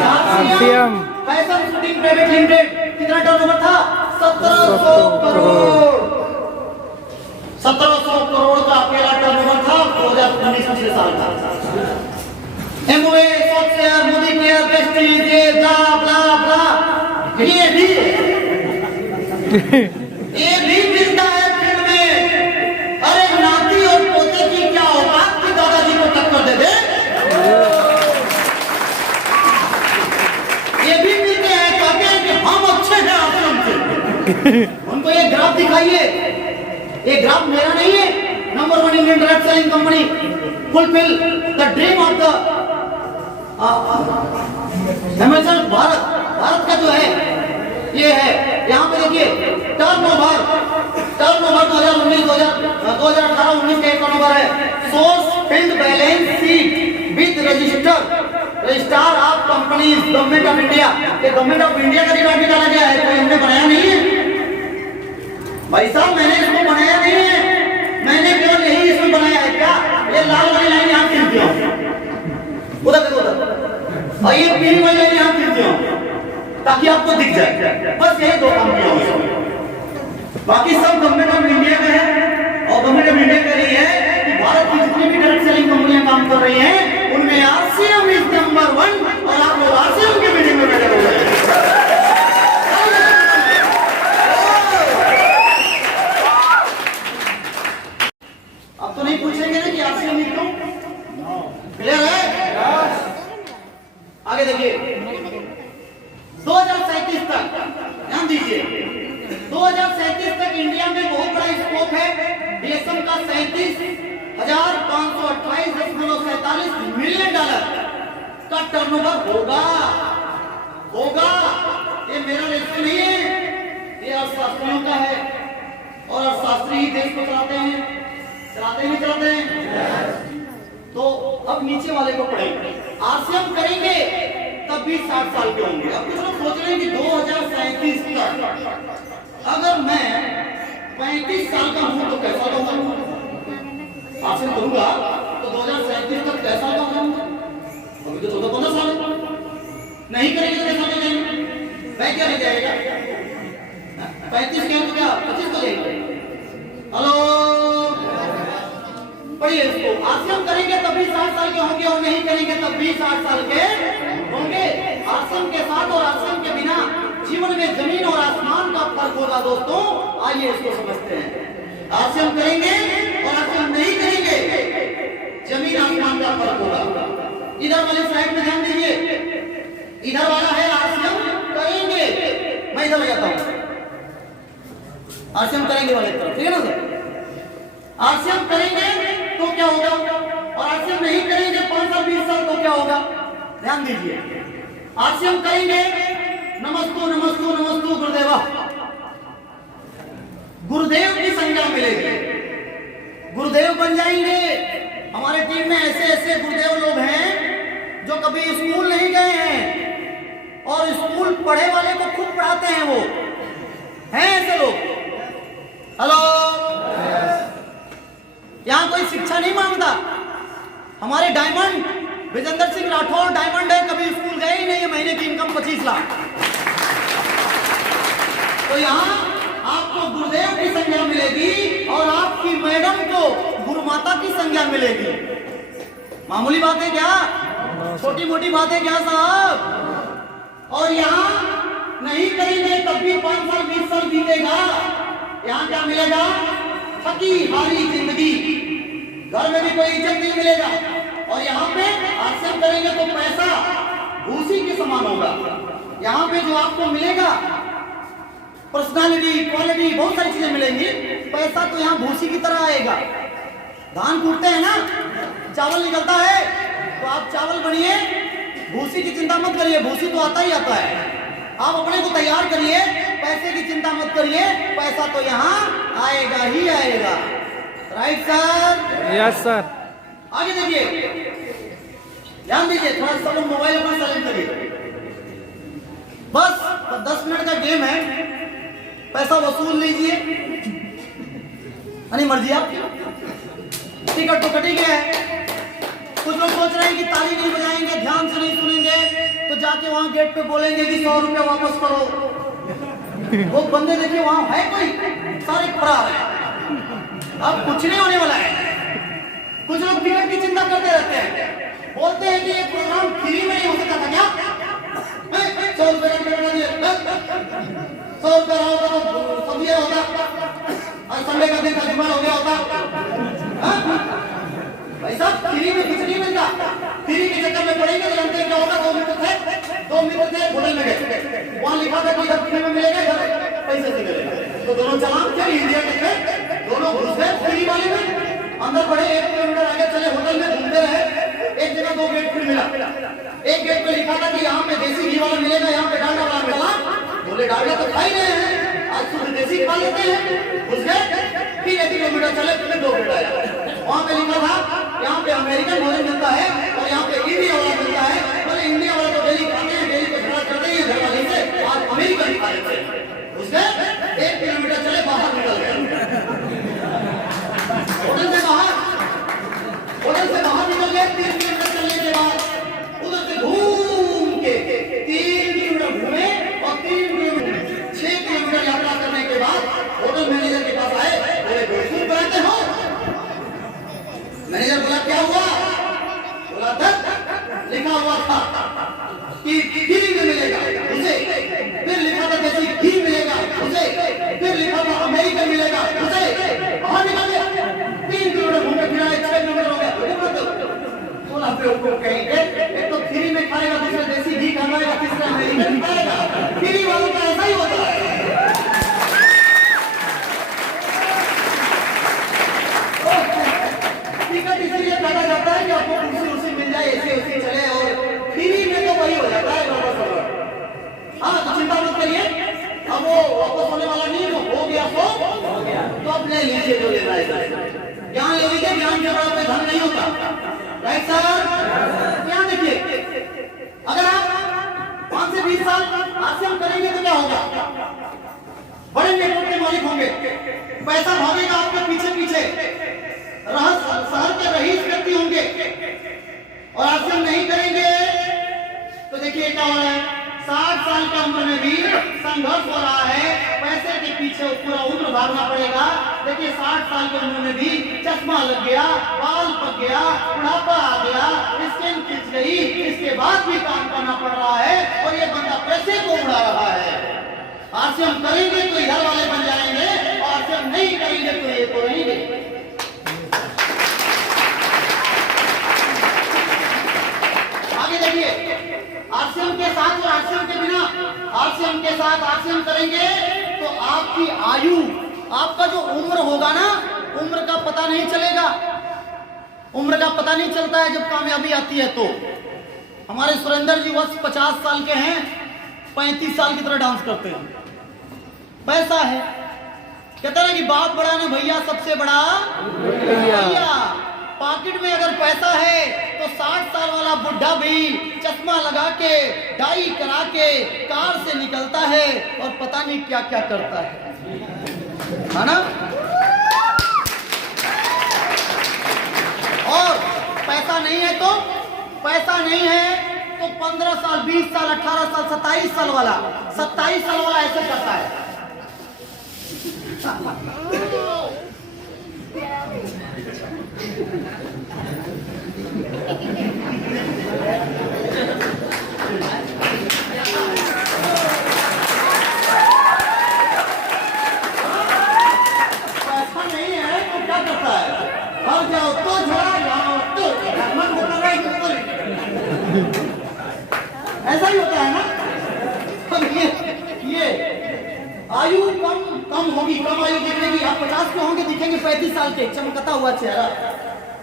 RCM fashion shooting private limited. कितना टर्नओवर था? 1700 करोड़। 1700 करोड़ का अकेला टर्नओवर था 2019 पिछले साल का। Amway, software, Modi care, Prestige, ये ब्ला ब्ला ब्ला, ये भी मिलता है फील्ड में। अरे नाती और उनको ये ग्राफ दिखाइए। ये ग्राफ मेरा नहीं है। Number 1 Indian direct selling company fulfil the dream of the Amazon Bharat का जो है ये है। यहाँ पे देखिए टर्नओवर 2018-19 का टर्नओवर है। Source field balance sheet with register of companies government of India. ये गवर्नमेंट ऑफ इंडिया का रिकॉर्ड भी डाला गया है, कोई हमने बनाया नहीं है भाई साहब, मैंने इसको बनाया नहीं है, मैंने केवल यही इसमें बनाया है। क्या ये लाल वाली लाइन यहाँ खींचती हूँ, उधर देखो उधर, और ये पीली वाली लाइन यहाँ खींचती हूँ ताकि आपको दिख जाए। बस यही दो काम किया हुआ, बाकी सब गवर्नमेंट ऑफ इंडिया का है। और गवर्नमेंट ऑफ इंडिया का ये है कि भारत की जितनी भी डायरेक्ट सेलिंग कंपनियां काम कर रही हैं उनमें आरसीएम इज नंबर 1। और आप लोग आरसीएम की मीटिंग में बैठे हुए हैं। अब तो नहीं पूछेंगे ना कि आरसीएम क्यों, क्लियर है? आगे देखिए 2037 तक, ध्यान दीजिए 2037 तक इंडिया में बहुत बड़ा स्कोप है। डीएसएम का 37,528.47 मिलियन डॉलर का टर्नओवर होगा। ये मेरा रेशो नहीं है, ये अर्थशास्त्रियों का है। और अर्थशास्त्री ही देश को चलाते हैं, नहीं चलाते हैं। तो अब नीचे वाले को पढ़ेंगे। आरसीएम करेंगे तब भी 60 साल के होंगे। अब कुछ लोग सोच रहे हैं कि 2037 तक अगर मैं 35 साल का हूं तो कैसा होगा? आरसीएम करूंगा तो 2037 तक कैसा होगा? अभी तो 14-15 साल नहीं करेंगे तो कैसा हो जाएंगे? वह क्या रह जाएगा? 35 के तो क्या 25 हो जाएगा? हेलो, पढ़िए इसको। आरसीएम करेंगे तब भी 60 साल के होंगे और नहीं करेंगे तब भी 60 साल के होंगे। आरसीएम के साथ और आरसीएम के बिना जीवन में जमीन और आसमान का फर्क होगा दोस्तों। आइए इसको समझते हैं। आरसीएम करेंगे और आरसीएम नहीं करेंगे, जमीन आसमान का फर्क होगा। इधर वाले साइड में ध्यान दीजिए, इधर वाला है आरसीएम करेंगे, मैं इधर ले जाता हूं। आरसीएम करेंगे वाले तरफ, ठीक है ना सर? आरसीएम करेंगे तो क्या होगा और आरसीएम नहीं करेंगे 5 साल 20 साल तो क्या होगा? ध्यान दीजिए। आरसीएम करेंगे, नमस्तु नमस्तु नमस्तु गुरुदेवा, गुरुदेव की संज्ञा मिलेगी, गुरुदेव बन जाएंगे। हमारे टीम में ऐसे ऐसे गुरुदेव लोग हैं जो कभी स्कूल नहीं गए हैं और स्कूल पढ़े वाले को खूब पढ़ाते हैं। वो हैं ऐसे लोग। हेलो, यहाँ कोई शिक्षा नहीं मांगता। हमारे डायमंड विजेंद्र सिंह राठौर डायमंड है, कभी स्कूल गए ही नहीं है, महीने की इनकम 25 लाख। तो यहाँ आपको गुरुदेव की संज्ञा मिलेगी और आपकी मैडम को गुरु माता की संज्ञा मिलेगी। मामूली बात है क्या? छोटी मोटी बात है क्या साहब? और यहाँ नहीं करेंगे तब भी 5 साल 20 साल बीतेगा। यहाँ क्या मिलेगा? थकी हारी जिंदगी, घर में भी कोई इज्जत नहीं मिलेगा। और यहाँ पे आरसीएम करेंगे तो पैसा भूसी के समान होगा। यहाँ पे जो आपको मिलेगा पर्सनालिटी, क्वालिटी, बहुत सारी चीजें मिलेंगी। पैसा तो यहाँ भूसी की तरह आएगा। धान कूटते हैं ना, चावल निकलता है, तो आप चावल बनिए, भूसी की चिंता मत करिए, भूसी तो आता ही आता है। आप अपने को तैयार करिए, पैसे की चिंता मत करिए, पैसा तो यहाँ आएगा ही आएगा। Right sir? Yes sir. आगे देखिए, ध्यान दीजिए, थोड़ा सा मोबाइल अपना साइलेंट करिए। बस 10 मिनट का गेम है, पैसा वसूल लीजिए, नहीं मर्जी आप। टिकट तो कटी गया है। कुछ लोग सोच रहे हैं कि ताली नहीं बजाएंगे, ध्यान से नहीं सुनेंगे, तो जाके वहां गेट पे बोलेंगे कि 100 रुपया वापस करो। वो बंदे देखिए वहां है कोई, सारे फरार है। अब कुछ नहीं होने वाला है। कुछ लोग टिकट की चिंता करते रहते हैं, बोलते हैं कि ये प्रोग्राम फ्री में नहीं हो सकता था क्या? 100 रुपये का टिकट दिए, 100 रुपया होता तो समझिए होता, और संडे का दिन का जुम्मन हो गया होता। भाई साहब फ्री में कुछ नहीं मिलता। फ्री के चक्कर में पड़ेंगे तो जानते हैं क्या होगा। 2 मिनट थे, 2 मिनट थे, होटल में गए, वहां लिखा था कि इधर फ्री में मिलेगा, इधर पैसे से मिलेगा। तो दोनों चलान थे इंडिया के, दोनों घुस गए फ्री वाले में, अंदर बढ़े, 1 किलोमीटर आगे चले, होटल में घूमते रहे, एक जगह 2 गेट फिर मिला। एक गेट पे लिखा था कि यहाँ पे देसी घी वाला मिलेगा, यहाँ पे डालडा वाला मिलेगा। बोले डालडा तो खा ही रहे हैं, आज शुद्ध देसी खा लेते हैं। घुस गए, फिर 1 किलोमीटर चले, फिर 2 गेट आया, वहाँ पे लिखा था यहाँ पे अमेरिकन भोजन मिलता है और यहाँ पे इंडिया वाला मिलता है। बोले इंडिया वाला तो डेली खाते हैं, डेली पे झगड़ा करते हैं घर वाले से, आज अमेरिकन खा लेते हैं। उसने 1 किलोमीटर चले, बाहर निकल गए, होटल से बाहर निकल गए। 3 किलोमीटर चलने के बाद उधर से घूम के 3 किलोमीटर घूमे और 3 किलोमीटर 6 किलोमीटर यात्रा करने के बाद होटल मैनेजर के पास आए। बोले बेवकूफ बनाते हो? मैनेजर बोला क्या हुआ? बोला दर लिखा हुआ था कि घी मिलेगा उसे, फिर लिखा था देसी घी मिलेगा उसे, फिर लिखा था अमेरिकन मिलेगा उसे। बाहर निकल गया, 3 किलोमीटर घूमे, फिर 6 किलोमीटर हो गया। बोला बेवकूफ कहेंगे, एक तो फ्री में खाएगा, दूसरा देसी घी खाएगा, तीसरा अमेरिकन खाएगा। फ्री वालों का ऐसा ही होता है। टिकट इसलिए काटा जाता है कि आपको कुर्सी मिल जाए, ऐसे चले, और फ्री में तो वही हो जाता है वापस होना। हाँ तो चिंता मत करिए, अब वो वापस होने वाला नहीं, वो हो गया तो अब ले लीजिए जो लेना है। ज्ञान ले लीजिए, ज्ञान के बराबर धन नहीं होता। Right sir? यहाँ देखिए, अगर आप 5 से 20 साल आश्रम करेंगे तो क्या होगा? बड़े नेटवर्क के मालिक होंगे, पैसा भागेगा आपके पीछे पीछे, शहर के रईस व्यक्ति होंगे। और आश्रम नहीं करेंगे तो देखिए क्या हो रहा है, 60 साल की उम्र में भी संघर्ष हो रहा है, पैसे के पीछे पूरा उम्र भागना पड़ेगा। देखिए 60 साल की उम्र में भी चश्मा लग गया, बाल पक गया, बुढ़ापा आ गया, स्किन खिंच गई, इसके बाद भी काम करना पड़ रहा है और ये बंदा पैसे को उड़ा रहा है। आश्रम करेंगे तो इधर वाले बन जाएंगे, और आश्रम नहीं करेंगे तो ये तो रहेंगे। आगे देखिए, आश्रम के साथ और आश्रम के बिना, आश्रम के साथ आश्रम करेंगे तो आपकी आयु, आपका जो उम्र होगा ना, उम्र का पता नहीं चलेगा। उम्र का पता नहीं चलता है जब कामयाबी आती है। तो हमारे सुरेंद्र जी वर्ष 50 साल के हैं, 35 साल की तरह डांस करते हैं। पैसा है, कहते हैं कि बाप बड़ा ना भैया, सबसे बड़ा भैया। पॉकेट में अगर पैसा है तो 60 साल वाला बुढ़ा भी चश्मा लगा के, डाई करा के कार से निकलता है और पता नहीं क्या क्या करता है ना? और पैसा नहीं है तो 15 साल, 20 साल, 18 साल, 27 साल वाला ऐसे करता है। ऐसा ही होता है ना? ये आयु कम होगी, कम आयु दिखेगी। आप 50 के होंगे, दिखेंगे 35 साल के, चमकता हुआ चेहरा,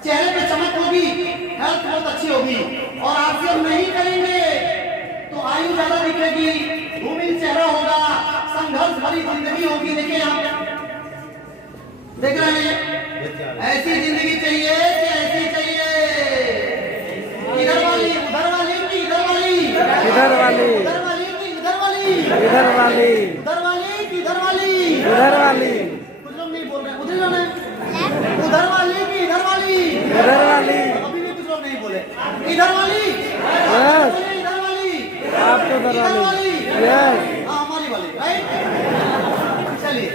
चेहरे पे चमक होगी, हेल्थ बहुत अच्छी होगी। और आश्रम नहीं करेंगे तो आयु ज्यादा दिखेगी, धूमिल चेहरा होगा, संघर्ष भरी जिंदगी होगी। देखिए यहाँ देख रहे हैं, ऐसी जिंदगी चाहिए कि ऐसी चाहिए? इधर वाली, उधर वाली कि इधर वाली? इधर वाली, उधर वाली कि इधर वाली? इधर वाली, उधर वाली कि इधर वाली? इधर वाली। कुछ लोग नहीं बोल रहे, उधर जाना है। उधर वाली कि इधर वाली? इधर वाली। अभी भी कुछ लोग नहीं बोले। इधर वाली? यस। इधर वाली? आपको इधर वाली? यस। हाँ हमारी वाली, राइट? चलिए,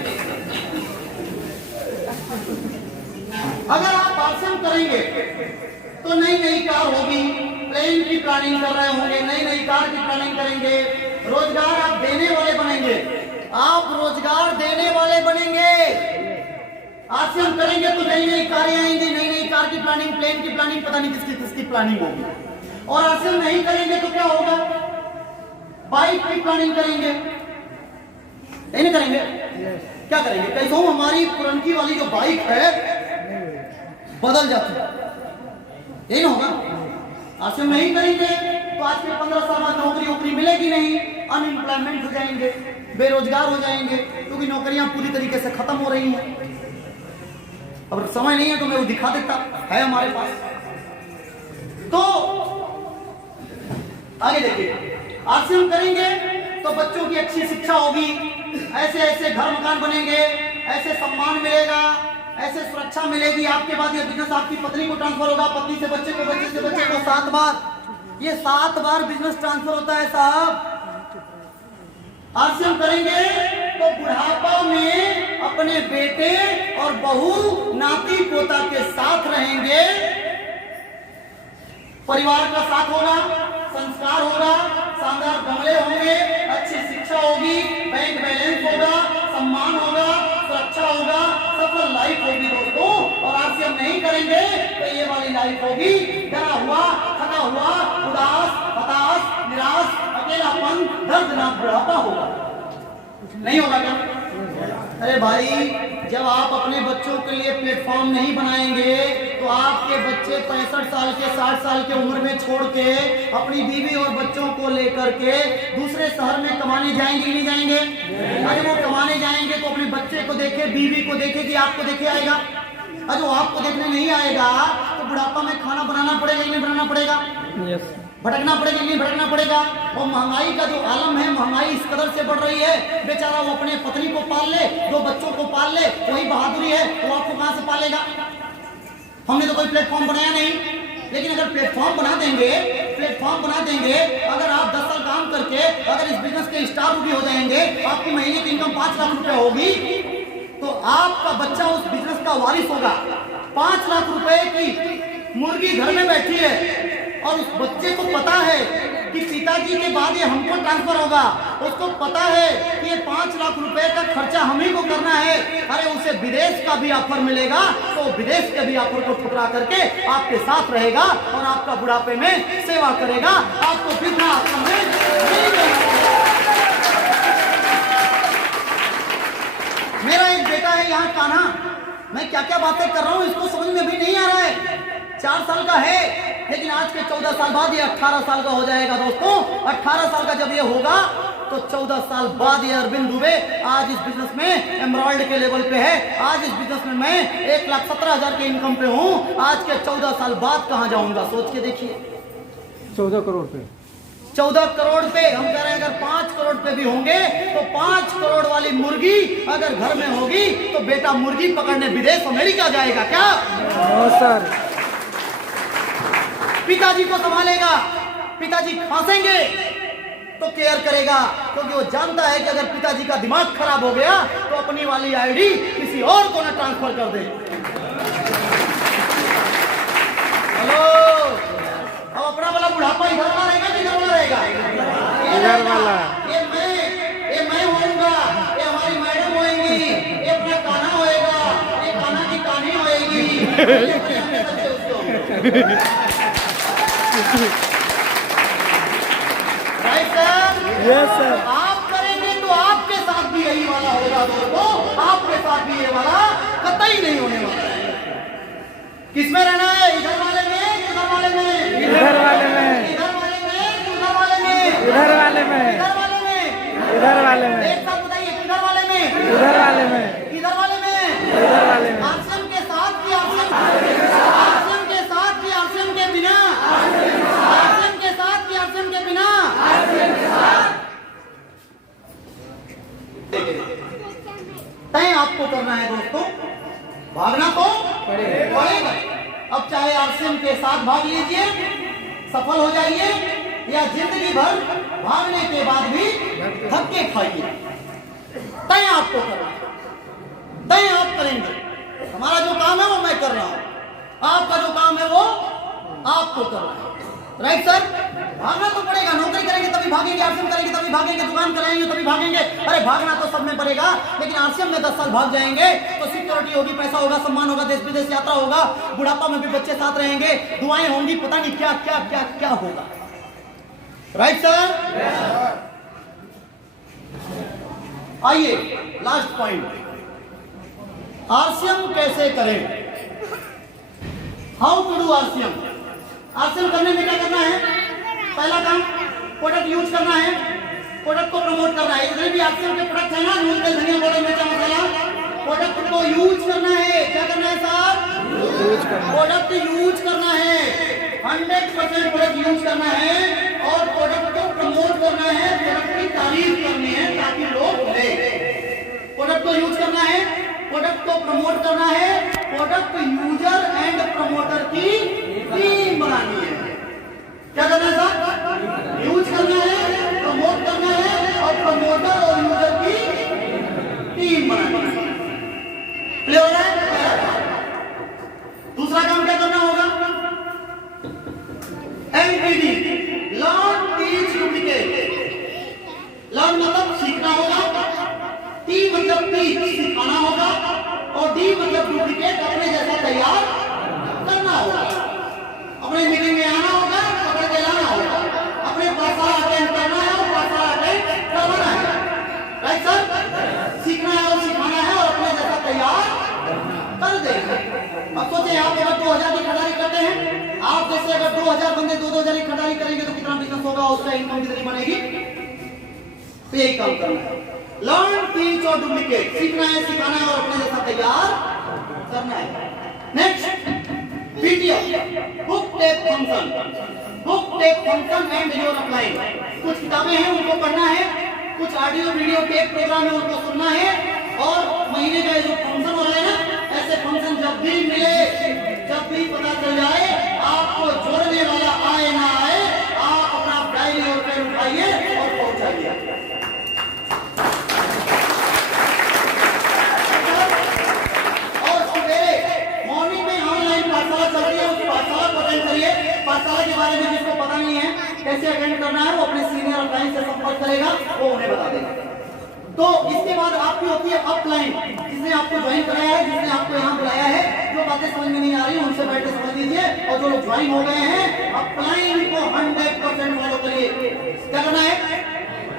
अगर आप आश्रम करेंगे तो नई नई कार होगी, प्लेन की प्लानिंग कर रहे होंगे, नई नई कार की प्लानिंग करेंगे, रोजगार आप देने वाले बनेंगे, आप रोजगार देने वाले बनेंगे। आश्रम करेंगे तो नई नई कारें आएंगी, नई नई कार की प्लानिंग, प्लेन की प्लानिंग, पता नहीं किसकी किसकी प्लानिंग होगी। और आश्रम नहीं करेंगे तो क्या होगा? बाइक की प्लानिंग करेंगे, यही नहीं करेंगे? क्या करेंगे? कैसे हो हमारी पुरनकी वाली जो बाइक है बदल जाती है, यही ना होगा? आरसीएम नहीं करेंगे तो आज के 15 साल बाद नौकरी मिलेगी नहीं, अनएम्प्लॉयमेंट हो जाएंगे, बेरोजगार हो जाएंगे, क्योंकि नौकरियां पूरी तरीके से खत्म हो रही हैं। अब समय नहीं है तो मैं वो दिखा देता है हमारे पास। तो आगे देखिए, आरसीएम करेंगे तो बच्चों की अच्छी शिक्षा होगी, ऐसे ऐसे घर मकान बनेंगे, ऐसे सम्मान मिलेगा, ऐसे सुरक्षा मिलेगी। आपके बाद ये बिजनेस आपकी पत्नी को ट्रांसफर होगा, पत्नी से बच्चे को, बच्चे से बच्चे को, 7 बार, ये 7 बार बिजनेस ट्रांसफर होता है साहब। आरसीएम करेंगे तो बुढ़ापा में अपने बेटे और बहू, नाती पोता के साथ रहेंगे, परिवार का साथ होगा, संस्कार होगा, शानदार बंगले होंगे, अच्छी शिक्षा होगी, बैंक बैलेंस होगा, सम्मान होगा, सुरक्षा होगा, सफल लाइफ होगी दोस्तों। और आरसीएम नहीं करेंगे तो ये वाली लाइफ होगी डरा हुआ, थका हुआ, उदास, हताश, निराश, अकेलापन, दर्दनाक बुढ़ापा होगा। नहीं होगा क्या? अरे भाई, जब आप अपने बच्चों के लिए प्लेटफॉर्म नहीं बनाएंगे तो आपके बच्चे 65 साल के, 60 साल के उम्र में छोड़ के अपनी बीवी और बच्चों को लेकर के दूसरे शहर में कमाने जाएंगे नहीं जाएंगे? अरे वो कमाने जाएंगे तो अपने बच्चे को देखे, बीवी को देखे कि आपको देखे आएगा? अरे वो आपको देखने नहीं आएगा तो बुढ़ापा में खाना बनाना पड़ेगा कि नहीं बनाना पड़ेगा? भटकना पड़ेगा नहीं भटकना पड़ेगा? और महंगाई का जो आलम है, महंगाई इस कदर से बढ़ रही है, बेचारा वो अपने पत्नी को पाल ले, 2 बच्चों को पाल ले, वही बहादुरी है, वो आपको कहां से पालेगा? हमने तो कोई प्लेटफॉर्म बनाया नहीं, लेकिन अगर प्लेटफॉर्म बना देंगे, अगर आप 10 साल काम करके अगर इस बिजनेस के स्टार रूपी हो जाएंगे, आपकी महीने की इनकम 5 लाख रुपए होगी, तो आपका बच्चा उस बिजनेस का वारिस होगा। 5 लाख रुपए की मुर्गी घर में बैठी है और उस बच्चे को पता है कि पिताजी के बाद ये हमको ट्रांसफर होगा, उसको पता है कि ये 5 लाख रुपए का खर्चा हम ही को करना है। अरे उसे विदेश का भी ऑफर मिलेगा तो विदेश के भी ऑफर को ठुकरा करके आपके साथ रहेगा और आपका बुढ़ापे में सेवा करेगा, आपको वृद्धा आश्रम में नहीं रहेगा। मेरा एक बेटा है यहाँ कान्हा, मैं क्या क्या बातें कर रहा हूँ इसको समझ में भी नहीं आ रहा है। 4 साल का है, लेकिन आज के 14 साल बाद ये 18 साल का हो जाएगा दोस्तों। 18 साल का जब ये होगा तो 14 साल बाद ये अरविंद दुबे आज इस बिजनेस में एमराल्ड के लेवल पे है। आज इस बिजनेस में मैं 1,17,000 के इनकम पे हूँ, आज के 14 साल बाद कहाँ जाऊंगा? सोच के देखिए। 14 करोड़ पे, 14 करोड़ पे हम कह रहे हैं, अगर 5 करोड़ पे भी होंगे तो 5 करोड़ वाली मुर्गी अगर घर में होगी तो बेटा मुर्गी पकड़ने विदेश अमेरिका जाएगा क्या? सर पिताजी को संभालेगा, पिताजी खांसेंगे तो केयर करेगा, क्योंकि वो जानता है कि अगर पिताजी का दिमाग खराब हो गया तो अपनी वाली आईडी किसी और को ना ट्रांसफर कर दे। हेलो, अब अपना वाला बुढ़ापा इधर वाला रहेगा कि इधर वाला रहेगा? इधर वाला। ये मैं होऊंगा, ये हमारी मैडम होएंगी, ये अपना कान्हा होएगा, ये कान्हा की कहानी होएगी। Right sir? Yes sir. आप करेंगे तो आपके साथ भी यही वाला होगा दोस्तों, आपके साथ भी ये वाला कतई नहीं होने वाला है। किसमें रहना है? इधर वाले में, उधर वाले में, इधर वाले में, इधर वाले में, उधर वाले में, इधर वाले में, इधर वाले में, इधर वाले में, एक साथ बताइए, किधर वाले में, इधर वाले में, इधर वाले में, इधर वाले में। आश्रम के साथ भी आश्रम, आश्रम के साथ भी आश्रम के बिना, आश्रम के साथ भी आश्रम के बिना। तय आपको करना है दोस्तों, भागना तो पड़ेगा। अब चाहे आरसीएम के साथ भाग लीजिए, सफल हो जाइए, या जिंदगी भर भागने के बाद भी धक्के खाइए, तय आपको करना है, तय आप करेंगे। हमारा जो काम है वो मैं कर रहा हूं, आपका जो काम है वो आपको करना है। Right sir? भागना तो पड़ेगा, नौकरी करेंगे तभी भागेंगे, आरसीएम करेंगे तभी भागेंगे, दुकान कराएंगे तभी भागेंगे। अरे भागना तो सब में पड़ेगा, लेकिन आरसीएम में 10 साल भाग जाएंगे तो सिक्योरिटी होगी, पैसा होगा, सम्मान होगा, देश विदेश यात्रा होगा, बुढ़ापा में भी बच्चे साथ रहेंगे, दुआएं होंगी, पता नहीं क्या क्या क्या क्या होगा। Right sir? आइए लास्ट पॉइंट, आरसीएम कैसे करें, how to do RCM. RCM करने में क्या करना है, पहला काम प्रोडक्ट यूज करना है, प्रोडक्ट को प्रमोट करना है। जितने भी आरसीएम के प्रोडक्ट है ना, नून तेल, धनिया पाउडर, मिर्चा मसाला, प्रोडक्ट को यूज करना है। क्या करना है साहब, प्रोडक्ट यूज करना है, 100% प्रोडक्ट यूज करना है और प्रोडक्ट को प्रमोट करना है, प्रोडक्ट की तारीफ करनी है ताकि लोग ले। प्रोडक्ट को यूज करना है, प्रोडक्ट को प्रमोट करना है, प्रोडक्ट यूजर एंड प्रमोटर की टीम बनानी है। क्या करना है साहब, यूज करना है, प्रमोट करना है और प्रमोटर और यूजर की टीम बनानी है। क्लियर हो रहा है। दूसरा काम क्या करना होगा, LTD, learn teach duplicate. Learn मतलब सीखना होगा, टी मतलब टीच सिखाना होगा और डी मतलब डुप्लीकेट अपने जैसा तैयार करना होगा। अपने मीटिंग में आना होगा, पकड़ के लाना होगा, अपने पासा अटेंड करना है और पासा अटेंड करवाना है। राइट सर, सीखना है और सिखाना है और अपने जैसा तैयार कर देगा। अब सोचिए आप अगर 2000 की खरीदारी करते हैं, आप जैसे अगर 2000 बंदे 2-2000 की खरीदारी करेंगे तो कितना बिजनेस होगा, उसका इनकम कितनी बनेगी। तो यही काम करना है, लर्न टीच और डुप्लीकेट, सीखना है, सिखाना है और अपने जैसा तैयार करना है। Next BTF, book tape function, book tape function and your upline. कुछ किताबें हैं उनको पढ़ना है, कुछ ऑडियो वीडियो टेप प्रोग्राम है उनको सुनना है और महीने का जो फंक्शन हो रहा है ना, ऐसे फंक्शन जब भी मिले, जब भी पता चल जाए, आपको जोड़ने वाला आए ना आए, आप अपना डायरी और पेन उठाइए और पहुंचाइए। और सवेरे मॉर्निंग में ऑनलाइन पाठशाला चल रही है, उस पाठशाला को अटेंड करिए। पाठशाला के बारे में जिसको पता नहीं है कैसे अटेंड करना है, वो अपने सीनियर ऑफलाइन से संपर्क करेगा, वो उन्हें बता देगा। तो इसके बाद आपकी होती है अपलाइन, जिसने आपको ज्वाइन कराया है, जिसने आपको यहाँ बुलाया है। जो बातें समझ में नहीं आ रही उनसे बैठ के समझ लीजिए, और जो लोग ज्वाइन हो गए हैं अपलाइन को 100% फॉलो करिए। क्या करना है,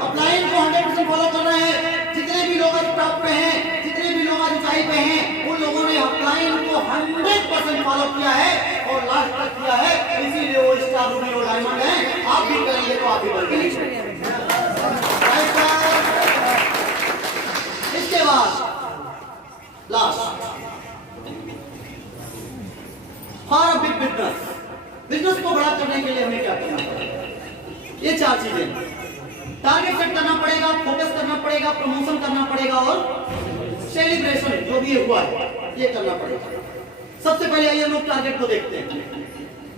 अपलाइन को 100% फॉलो करना है। जितने भी लोग आज टॉप पे हैं, जितने भी लोग आज ऊंचाई पे हैं, उन लोगों ने अपलाइन को 100% फॉलो किया है और लास्ट तक किया है, इसीलिए वो स्टार रूबी और डायमंड है। आप भी करेंगे तो आप भी करेंगे। इसके बाद last, for a big business, business को बड़ा करने के लिए हमें क्या करना पड़ेगा, ये 4 चीजें, टारगेट सेट करना पड़ेगा, फोकस करना पड़ेगा, प्रमोशन करना पड़ेगा और सेलिब्रेशन जो भी हुआ है ये करना पड़ेगा। सबसे पहले आइए हम लोग टारगेट को देखते हैं।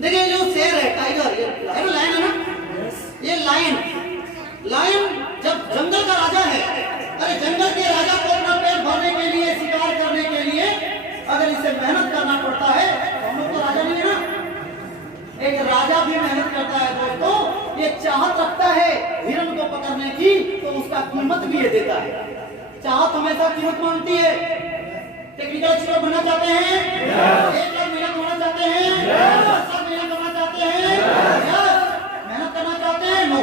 देखिए जो शेर है, टाइगर, ये लायन है ना, ये लायन जब जंगल का राजा है, अरे जंगल के राजा को अपना पेट भरने के लिए, शिकार करने के लिए अगर इसे मेहनत करना पड़ता है, तो हम लोग तो राजा नहीं है ना। एक राजा भी मेहनत करता है दोस्तों, ये चाहत रखता है हिरण को पकड़ने की, तो उसका कीमत भी ये देता है। चाहत हमेशा कीमत मांगती है। टेक्निकल एक्सपर्ट बनना चाहते हैं, 1 लाख मेहनत होना चाहते हैं, 10 लाख मेहनत करना चाहते हैं, मेहनत करना चाहते हैं, नो।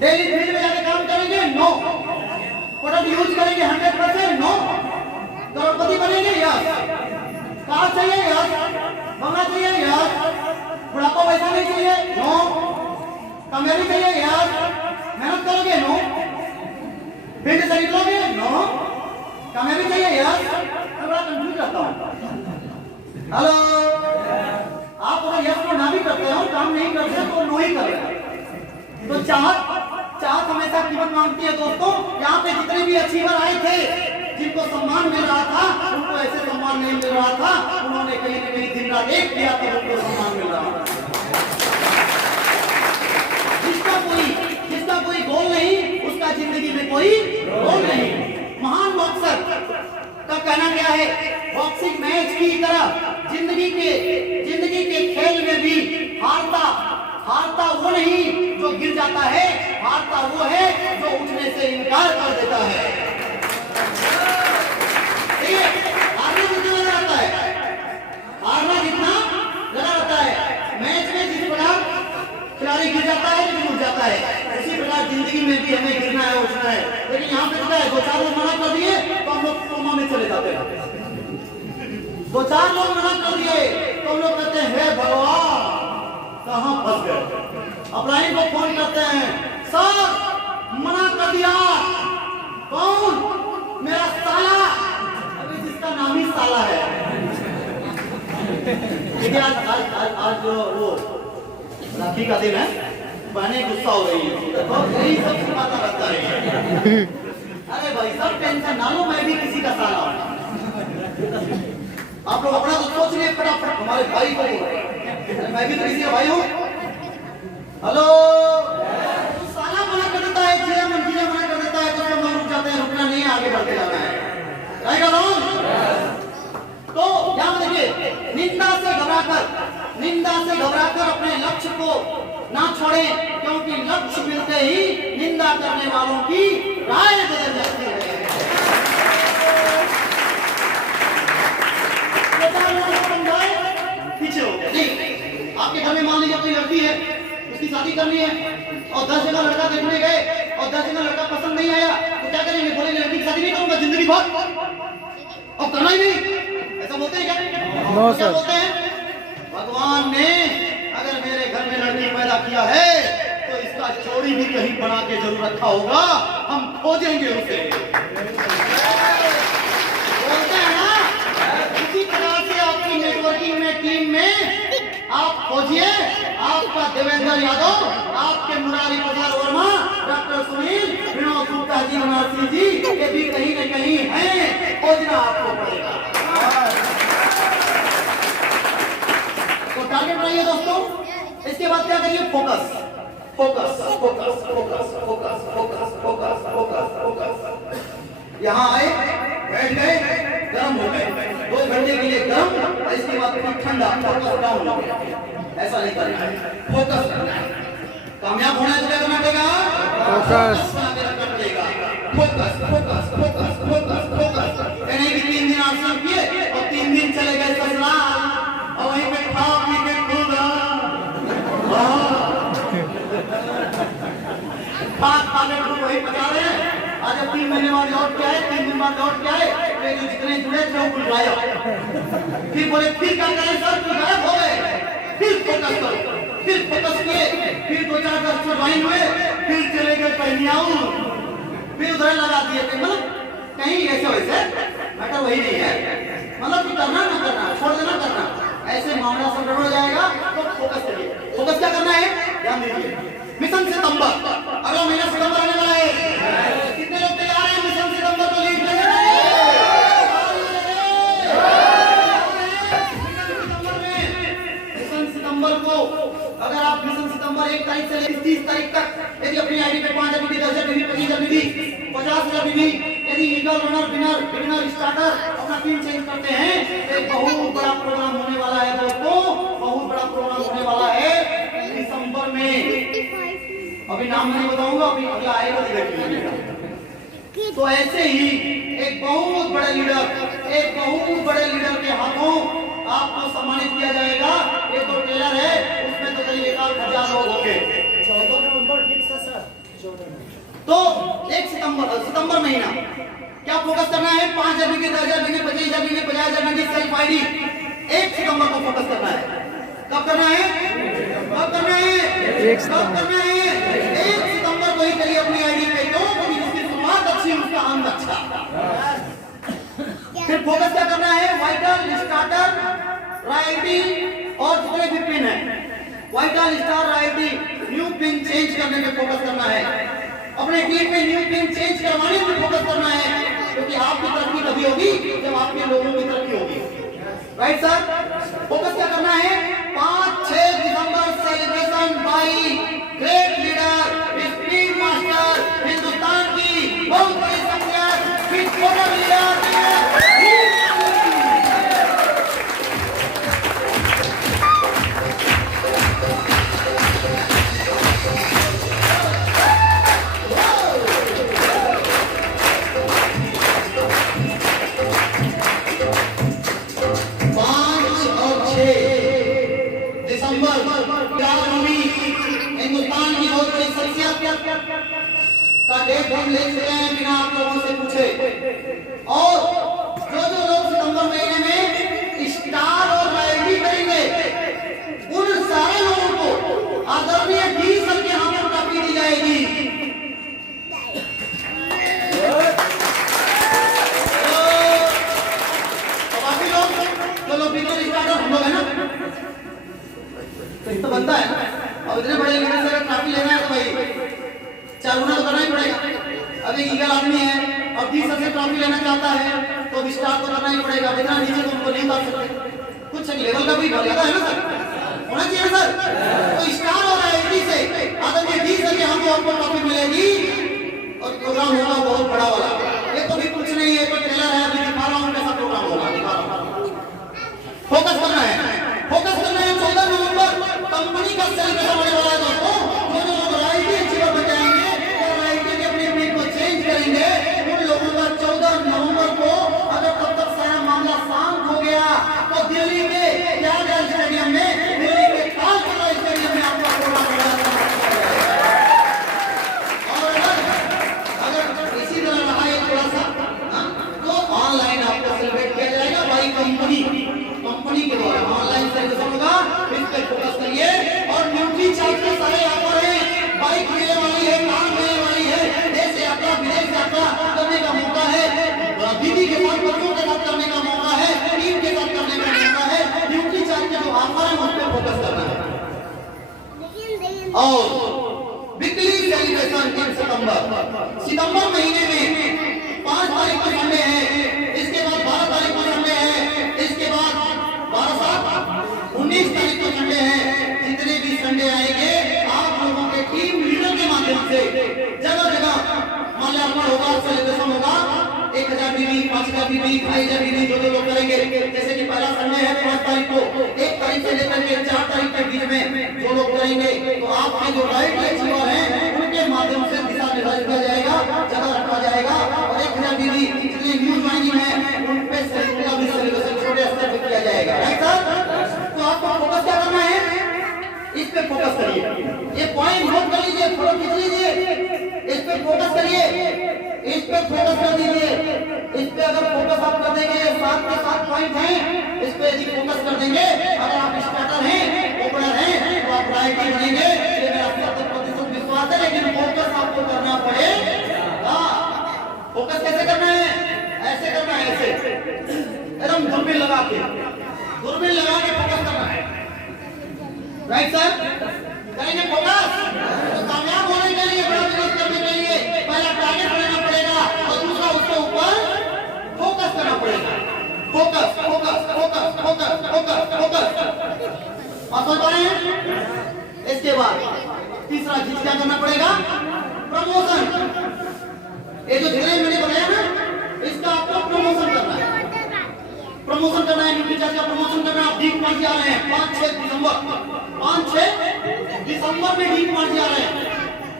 डेली फील्ड में जाके काम करेंगे, नो। प्रोडक्ट यूज करेंगे 100%, नो। करोड़पति बनेंगे, यस। कार चाहिए, यस। बंगला चाहिए, यस। बुढ़ापा पैसा नहीं चाहिए, नो। कामयाबी चाहिए, यस। मेहनत करोगे, नो। फील्ड से निकलोगे, नो। कामयाबी चाहिए, यस। मैं बड़ा कंफ्यूज रहता हूँ। हेलो, आप अगर यस को ना भी करते हो, काम नहीं करते तो नो ही कर रहे हैं। तो चाहत हमेशा कीमत मांगती है दोस्तों। यहाँ पे जितने भी अचीवर आए थे, जिनको सम्मान मिल रहा था, उनको ऐसे सम्मान नहीं मिल रहा था। उन्होंने कहीं न कहीं दिन रात एक किया तो उनको सम्मान मिल रहा था। जिसका कोई गोल नहीं, उसका जिंदगी में कोई गोल नहीं। महान बॉक्सर का कहना क्या है, बॉक्सिंग मैच की तरह जिंदगी के खेल में भी हारता वो नहीं जो गिर जाता है, हारता वो है जो उठने से इनकार कर देता है। हारना कितना लगा रहता है, मैच में जिस प्रकार खिलाड़ी गिर जाता है लेकिन उठ जाता है, उसी प्रकार जिंदगी में दो चार लोग मना कर दिए तो हम लोग कहते हैं हे भगवान कहां फंस गए। अपराधी को फोन करते हैं, सर मना कर दिया। कौन? मेरा साला। अभी जिसका नाम ही साला है। देखिए आज जो वो राखी का दिन है, बहनें गुस्सा हो रही है तो यही सब बात करता है। अरे भाई सब टेंशन ना लो, मैं भी किसी का साला हूं। आप लोग अपना तो सोच लिए फटाफट, हमारे भाई को मैं भी तो किसी का भाई हूँ। हेलो, साला मना कर देता है, चीजें मना कर देता है तो सब लोग रुक जाते हैं, रुकना नहीं है, आगे बढ़ते जाना है। तो यहाँ देखिए, निंदा से घबराकर अपने लक्ष्य को ना छोड़े, क्योंकि लक्ष्य मिलते ही निंदा करने वालों की राय बदल जाती है। पीछे हो गया नहीं, आपके घर में मान लीजिए कोई लड़की है, उसकी शादी करनी है और 10 जगह लड़का देखने गए और 10 जगह लड़का पसंद नहीं आया तो क्या करेंगे? बोलेंगे लड़की की शादी नहीं करूंगा जिंदगी भर और करना ही नहीं, ऐसा बोलते हैं क्या? नो क्या सर। बोलते हैं? भगवान ने अगर मेरे घर में लड़की पैदा किया है तो इसका जोड़ी भी कहीं बना के जरूर रखा होगा, हम खोजेंगे उसे। बोलते हैं ना, इसी तरह से आपकी नेटवर्किंग में, टीम में आप खोजिए आपका देवेंद्र यादव, आपके मुरारी प्रसाद वर्मा, डॉक्टर सुनील, विनोद गुप्ता जी, सिंह जी, ये भी कहीं न कहीं हैं, खोजना आपको पड़ेगा। तो टारगेट बनाइए दोस्तों। इसके बाद क्या करिए? Focus focus focus focus focus focus focus focus focus. यहाँ आए, बैठ गए, गर्म हो गए, 2 घंटे के लिए गर्म, इसके बाद फिर ठंडा, फोकस डाउन हो गया। ऐसा नहीं करना है, फोकस करना है। कामयाब होना है तो क्या करना पड़ेगा? फोकस बना के रखना पड़ेगा। Focus focus focus focus focus. नहीं कि 3 दिन आश्रम किए और 3 दिन चले गए ससुराल और वहीं पे खा पी के कूदा वही पका रहे हैं। आज 3 महीने बाद लौट के आए, 3 दिन बाद लौट के आए, जो जितने जुड़े थे वो कुल गायब। फिर बोले फिर क्या करें सर, कुल गायब हो गए। फिर फोकस करो, फिर फोकस किए, फिर 2-4 दस ज्वाइन हुए, फिर चले गए कन्याऊ, फिर उधर लगा दिए। मतलब कहीं ऐसे वैसे मैटर वही नहीं है, मतलब कि करना ना करना, छोड़ देना करना, ऐसे मामला सब गड़बड़ हो जाएगा। तो फोकस करिए। फोकस क्या करना है? ध्यान दीजिए। मिशन सितंबर, अगला महीना सितंबर आने वाला है। कितने लोग तैयार हैं मिशन सितंबर को लीड करने के लिए? मिशन सितंबर को अगर आप मिशन सितंबर 1 तारीख से लेकर 30 तारीख तक यदि अपनी आईडी पे 5,000 बीबी, 10,000 बीबी, 25,000 बीबी, 50,000 बीबी, यदि ईगल रनर, बिगिनर, स्टार्टर अपना टीम चेंज करते हैं तो एक बहुत बड़ा प्रोग्राम होने वाला है दोस्तों, बहुत बड़ा प्रोग्राम होने वाला है दिसंबर में। अभी नाम नहीं बताऊंगा, अभी अगला आएगा देखिए। तो ऐसे ही एक बहुत बड़े लीडर के हाथों आपको सम्मानित किया जाएगा। ये तो ट्रेलर है, उसमें तो करीब 1,000 लोग होंगे। तो 1 सितंबर महीना क्या फोकस करना है? 5,000 बीबी, 10,000 बीबी, 25,000 बीबी, 50,000 बीबी सेल्फ आईडी 1 सितंबर को फोकस करना है। कब करना है? कब करना है? 1 सितंबर को ही करिए अपनी आईडी पे। क्यों? क्योंकि जिसकी शुरुआत अच्छी उसका अंत अच्छा। फिर फोकस क्या करना है? वाइटल, स्टार्टर, राइटी और जितने भी पिन है, vital, star, righty, new pin change करने पे फोकस करना है। अपने टीम में न्यू पिन चेंज करवाने पे फोकस करना है, क्योंकि आपकी तरक्की तभी होगी जब आपके लोगों की तरक्की होगी। Right sir? फोकस क्या करना है? 5-6 दिसंबर celebration by great leader, speed master, Hindustan की बहुत बड़ी शख्सियत, लीडर। हिंदुस्तान की बहुत बड़ी शख्सियत का डेट हम ले चुके हैं बिना आप लोगों से पूछे। और जो लोग सितंबर महीने में तो अब स्टार तो करना ही पड़ेगा, बिना नीचे तो उनको नहीं उतार सकते। कुछ एक लेवल का भी मर्यादा है ना सर, होना चाहिए ना सर। तो स्टार हो रहा है 80 से, आदमी 20 से हमको आपको टॉपिक मिलेगी और प्रोग्राम होगा बहुत बड़ा वाला। ये तो भी कुछ नहीं है, तो ट्रेलर है, अभी दिखा रहा हूँ कैसा प्रोग्राम होगा, दिखा रहा हूँ। फोकस करना है, फोकस करना है। 14 नवंबर कंपनी का सेलिब्रेशन होने वाला है दोस्तों। जो जो लोग राइटी अचीवर बन जाएंगे और राइटी के अपने अपने को चेंज करेंगे, उन लोगों का 14 नवंबर को अगर तब तक सारा मामला शांत हो गया तो दिल्ली के त्यागराज स्टेडियम में, दिल्ली के तालकटोरा स्टेडियम में आपका प्रोग्राम होगा। और अगर इसी तरह रहा है थोड़ा सा तो ऑनलाइन आपको सेलिब्रेट किया जाएगा बाई कंपनी के द्वारा। ऑनलाइन सेलिब्रेशन होगा, इस पे फोकस करिए। और न्यूट्री चार्ज के सारे ऑफर हैं, बाइक मिलने वाली है, कार मिलने वाली है, देश यात्रा विदेश यात्रा करने का मौका है, दीदी के साथ बच्चों के साथ करने का मौका है, टीम के साथ करने का मौका है। न्यूट्री चार्ज के जो ऑफर है उस पे फोकस करना है। और वीकली सेलिब्रेशन इन सितंबर महीने में 5 तारीख को संडे है, इसके बाद 12 तारीख को संडे है, इसके बाद 19 तारीख को संडे है। जितने भी संडे आएंगे आप लोगों के टीम लीडर के माध्यम से जगह जगह माल्यार्पण होगा, सेलिब्रेशन होगा। 1000 बीबी, 5000 बीबी, 2500 बीबी जो लोग करेंगे। जैसे कि पहला संडे है 5 तारीख को, 1 तारीख से लेकर के 4 तारीख के बीच में जो लोग करेंगे, तो आपके जो राइट अचीवर हैं उनके माध्यम से दिशा निर्धारित किया जाएगा, जगह रखा जाएगा। और 1000 बीबी जितने न्यू ज्वाइनिंग है उन पे सेलिब्रेशन छोटे स्तर पे किया जाएगा। राइट सर, तो आपको फोकस क्या करना है, इस पे फोकस करिए। ये पॉइंट नोट कर लीजिए, फोटो खींच लीजिए, इस पे फोकस करिए, इस पे फोकस कर दीजिए। इस पे अगर फोकस आप कर देंगे, 7 के 7 पॉइंट हैं, इस पे यदि फोकस कर देंगे, अगर आप स्टार्टर हैं, ओपनर हैं, तो आप राइटी बनेंगे। ये मेरा 70% विश्वास है, लेकिन फोकस आपको करना पड़ेगा। फोकस कैसे करना है, ऐसे करना है, ऐसे एकदम दूरबीन लगा के फोकस करना है। राइट सर, करेंगे फोकस। तो कामयाब होने के लिए, बड़ा बिजनेस करने के लिए पहला टारगेट बनाना पड़ेगा और दूसरा उसके ऊपर फोकस करना पड़ेगा। Focus focus focus focus focus focus आप समझ पा रहे हैं। इसके बाद तीसरा चीज क्या करना पड़ेगा, प्रमोशन। ये जो झगड़े मैंने बताया ना, इसका आपको प्रमोशन करना है, प्रमोशन करना है। न्यूट्री चार्ज का प्रमोशन करना है। आप डीप मार्च आ रहे हैं 5-6 दिसंबर में डीप मार्च आ रहे हैं।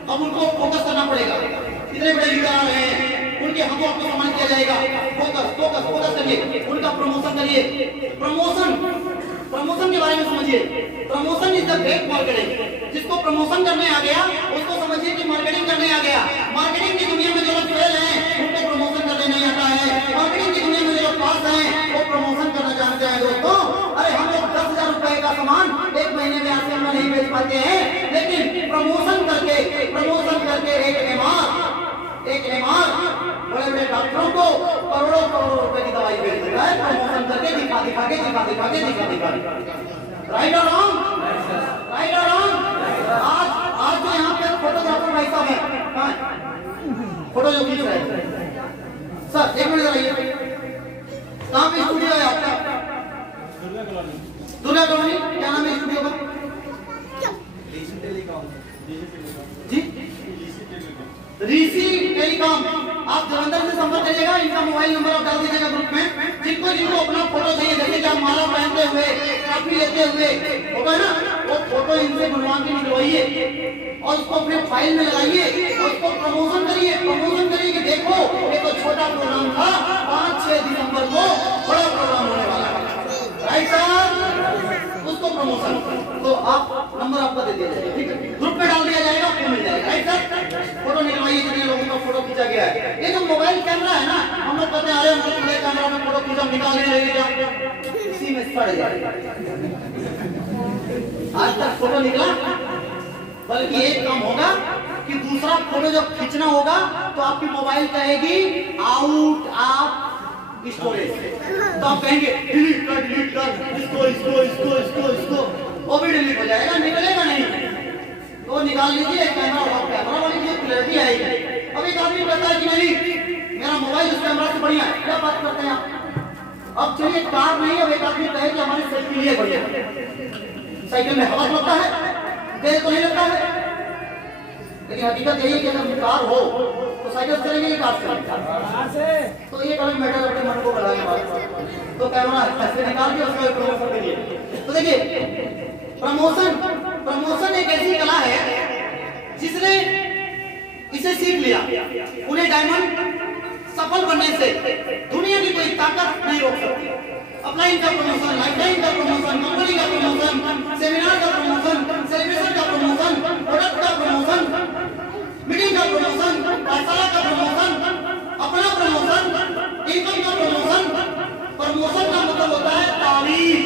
अब उनको फोकस करना पड़ेगा। कितने बड़े लीडर आ रहे हैं, उनके हमको आपको सम्मान किया जाएगा। फोकस फोकस फोकस करिए, उनका प्रमोशन करिए। प्रमोशन के बारे में समझिए। Promotion is the great marketing. जिसको प्रमोशन करने आ गया उसको समझिए कि मार्केटिंग करने आ गया। मार्केटिंग की दुनिया में जो लोग फेल हैं उनको प्रमोशन करने नहीं आता है। मार्केटिंग की दुनिया में जो लोग पास हैं वो प्रमोशन करना जानते हैं। दोस्तों, अरे हम लोग 10,000 रुपए का सामान 1 महीने में आके हम नहीं बेच पाते हैं, लेकिन प्रमोशन करके एक एमआर बड़े बड़े डॉक्टरों को करोड़ों रुपए की दवाई बेच देता है। प्रमोशन करके दिखा के। राइट और रॉन्ग, राइट और रॉन्ग। आज जो यहाँ पे फोटोग्राफर भाई साहब हैं, फोटो जो खींच रहे हैं सर, 1 मिनट रहिए। कहाँ पे स्टूडियो है आपका? दुर्गा कॉलोनी। क्या नाम है स्टूडियो का? जी, ऋषि टेलीकॉम। आप जलंधर से संपर्क करिएगा। इनका मोबाइल नंबर आप डाल दीजिएगा ग्रुप में। जिनको अपना फोटो चाहिए, जैसे कि आप माला पहनते हुए, काफी लेते हुए होगा ना, वो फोटो इनसे बनवा के निकलवाइए और उसको अपने फाइल में लगाइए और उसको प्रमोशन करिए कि देखो ये तो छोटा प्रोग्राम था, 5-6 दिसंबर को बड़ा प्रोग्राम होने वाला है। राइट सर, उसको प्रमोशन। तो आप नंबर आपका दे दिया जाएगा, ठीक है, ग्रुप में डाल दिया जाएगा, आपको मिल जाएगा। राइट सर, फोटो निकलवाइए जितने लोगों का फोटो खींचा गया है। ये जो मोबाइल कैमरा है ना, हम लोग कहते हैं अरे हम पूरे कैमरा में फोटो खींचा निकाल दिया, इसी में सड़ जाएगा। आज तक फोटो निकला, बल्कि एक काम होगा कि दूसरा फोटो जब खींचना होगा तो आपकी मोबाइल कहेगी आउट ऑफ स्टोरेज, तो आप कहेंगे डिलीट कर इसको, वो भी डिलीट हो जाएगा, निकलेगा नहीं। तो निकाल लीजिए कैमरा वाली क्लैरिटी आएगी। अब एक आदमी कहता है कि नहीं मेरा मोबाइल इस कैमरा से बढ़िया है, क्या बात करते हैं आप? अब चलिए कार नहीं, अब एक आदमी कहे कि हमारी सेल्फी लिए बढ़िया, साइकिल में हवा लगता है, तेल तो नहीं लगता है, लेकिन हकीकत यही है कि अगर कार हो तो साइकिल चलेंगे कि कार से? तो ये अलग मैटर अपने मन को बढ़ाएंगे, तो कैमरा ऐसे निकाल के उसको प्रमोशन करिए। तो देखिए प्रमोशन एक ऐसी कला है जिसने इसे सीख लिया, उन्हें डायमंड सफल बनने से दुनिया की कोई ताकत नहीं रोक सकती। अपलाइन का प्रमोशन, लाइफलाइन का प्रमोशन, कंपनी का प्रमोशन, सेमिनार का प्रमोशन, सेलिब्रेशन का प्रमोशन, प्रोडक्ट का प्रमोशन, मीटिंग का प्रमोशन, पाठशाला का प्रमोशन, अपना प्रमोशन, इनकम का प्रमोशन। प्रमोशन का मतलब होता है तारीफ।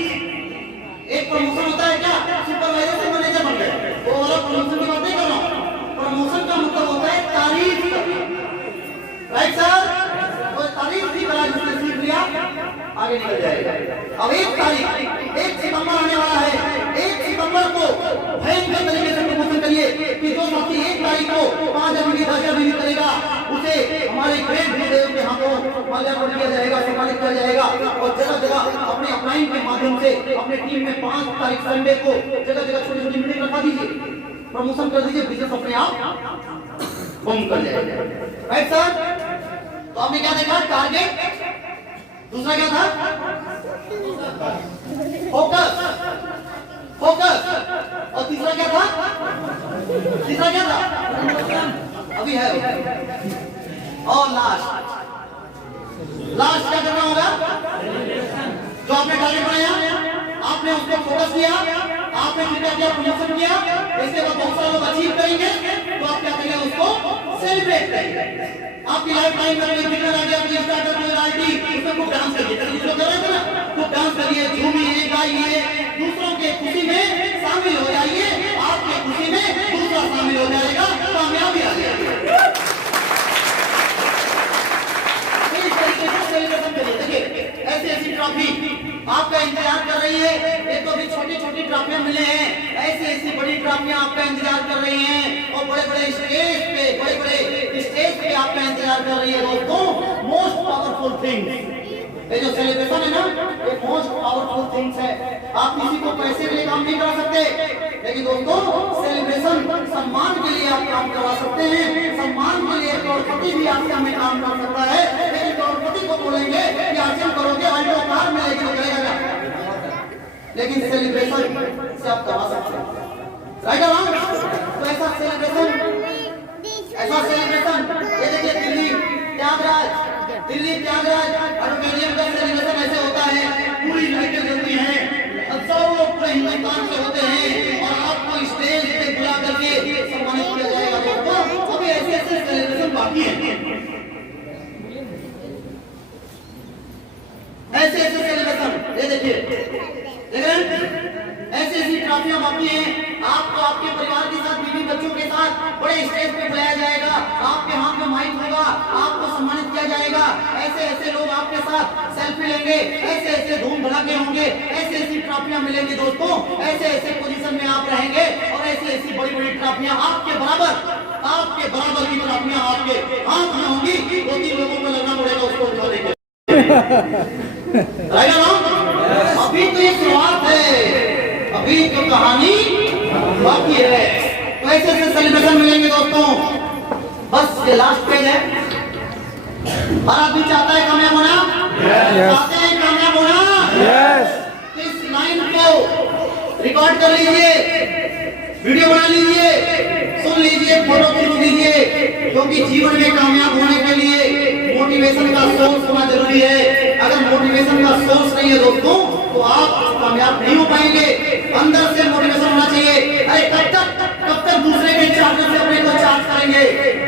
एक प्रमोशन होता है क्या, सुपरवाइजर से मैनेजर बन गए, वो वाला प्रमोशन की बात नहीं कर रहा हूं। प्रमोशन का मतलब होता है तारीफ करना, राइट सर? तो तारीफ भी बड़ा जिसने सीख लिया आगे निकल जाएगा। अब 1 सितंबर आने वाला है, 1 सितंबर को भयंकर तरीके से प्रमोशन करिए कि जो साथी 1 तारीख को 5 जनवरी 10 जनवरी करेगा उसे हमारे ग्रेट गुरुदेव के हाथों माल्यार्पण किया जाएगा, सम्मानित किया जाएगा। और जगह जगह अपने अपलाइन के माध्यम से अपने टीम में 5 तारीख संडे को जगह जगह छोटी छोटी मीटिंग रखा दीजिए, प्रमोशन कर दीजिए, बिजनेस अपने आप बूम कर जाएगा, राइट सर? तो आपने क्या देखा, टारगेट, दूसरा क्या था, फोकस, और तीसरा क्या था, अभी है, और लास्ट क्या करना होगा? जो आपने टारगेट बनाया, आपने उसको फोकस किया, आपने किया प्रमोशन किया, इसके बाद बहुत सारे लोग अचीव करेंगे, तो आप क्या करेंगे, उसको सेलिब्रेट करेंगे। आपकी लाइफ टाइम में कोई बिगड़ आ गया, कोई स्टार्टअप, कोई राइटी, उसमें खूब डांस करिए, दूसरों कर रहे थे ना, खूब डांस करिए, झूमिए, गाइए, दूसरों के खुशी में शामिल हो जाइए, आपके खुशी में दूसरा शामिल हो जाएगा, कामयाबी आ जाएगी। इस तरीके से सेलिब्रेशन करिए। देखिए ऐसी ट्रॉफी आपका इंतजार कर रही है, एक तो भी छोटी छोटी ट्रॉफियां मिले हैं, ऐसी बड़ी ट्रॉफियां आपका इंतजार कर रही हैं, और बड़े बड़े स्टेज पे आपका इंतजार कर रही है। दोस्तों मोस्ट पावरफुल थिंग, ये जो सेलिब्रेशन है ना, ये मोस्ट पावरफुल थिंग्स है। आप किसी को पैसे के लिए काम नहीं करा सकते, लेकिन दोस्तों सेलिब्रेशन सम्मान के लिए आप काम करवा सकते हैं। सम्मान के लिए करोड़पति भी आपसे हमें काम कर सकता है, लेकिन करोड़पति को बोलेंगे कि अर्जन करोगे अल्टो कार मिलेगी तो करेगा, लेकिन सेलिब्रेशन से आप करवा सकते हैं, राइट और रॉन्ग? तो ऐसा सेलिब्रेशन, ये देखिए दिल्ली त्यागराज ऑडिटोरियम का सेलिब्रेशन ऐसे होता है, पूरी लाइटें जलती हैं, सब लोग पूरे हिंदुस्तान से होते हैं, और आपको स्टेज पे बुला करके सम्मानित किया जाएगा। तो अभी ऐसे सेलिब्रेशन बाकी है, ऐसे सेलिब्रेशन, ये देखिए देख रहे हैं, ऐसी ट्रॉफियां बाकी हैं। आपको आपके परिवार के साथ, बीवी बच्चों के साथ बड़े स्टेज पे बुलाया जाएगा, आपके हाथ में माइक होगा, आपको सम्मानित किया जाएगा, ऐसे लोग आपके साथ सेल्फी लेंगे, ऐसे धूम धड़ाके होंगे, ऐसी ट्रॉफियां मिलेंगी दोस्तों, ऐसे पोजीशन में आप रहेंगे, और ऐसी बड़ी ट्रॉफियां आपके बराबर की ट्रॉफियां आपके हाथ में होंगी। 2-3 लोगों को लगना पड़ेगा उसको उठा लेंगे, राइट ना? अभी तो ये शुरुआत है, अभी तो कहानी बाकी है। तो ऐसे सेलिब्रेशन मिलेंगे दोस्तों, बस ये लास्ट पेज है। हर आदमी चाहता है कामयाब होना, चाहते हैं कामयाब होना, इस लाइन को रिकॉर्ड कर लीजिए, वीडियो बना लीजिए, सुन लीजिए, फोटो खींच लीजिए, क्योंकि जीवन में कामयाब होने के लिए मोटिवेशन का सोर्स होना जरूरी है। अगर मोटिवेशन का सोर्स नहीं है दोस्तों, तो आप कामयाब नहीं हो पाएंगे। अंदर से मोटिवेशन होना चाहिए। अरे कब तक दूसरे के चार्जर से अपने को चार्ज करेंगे,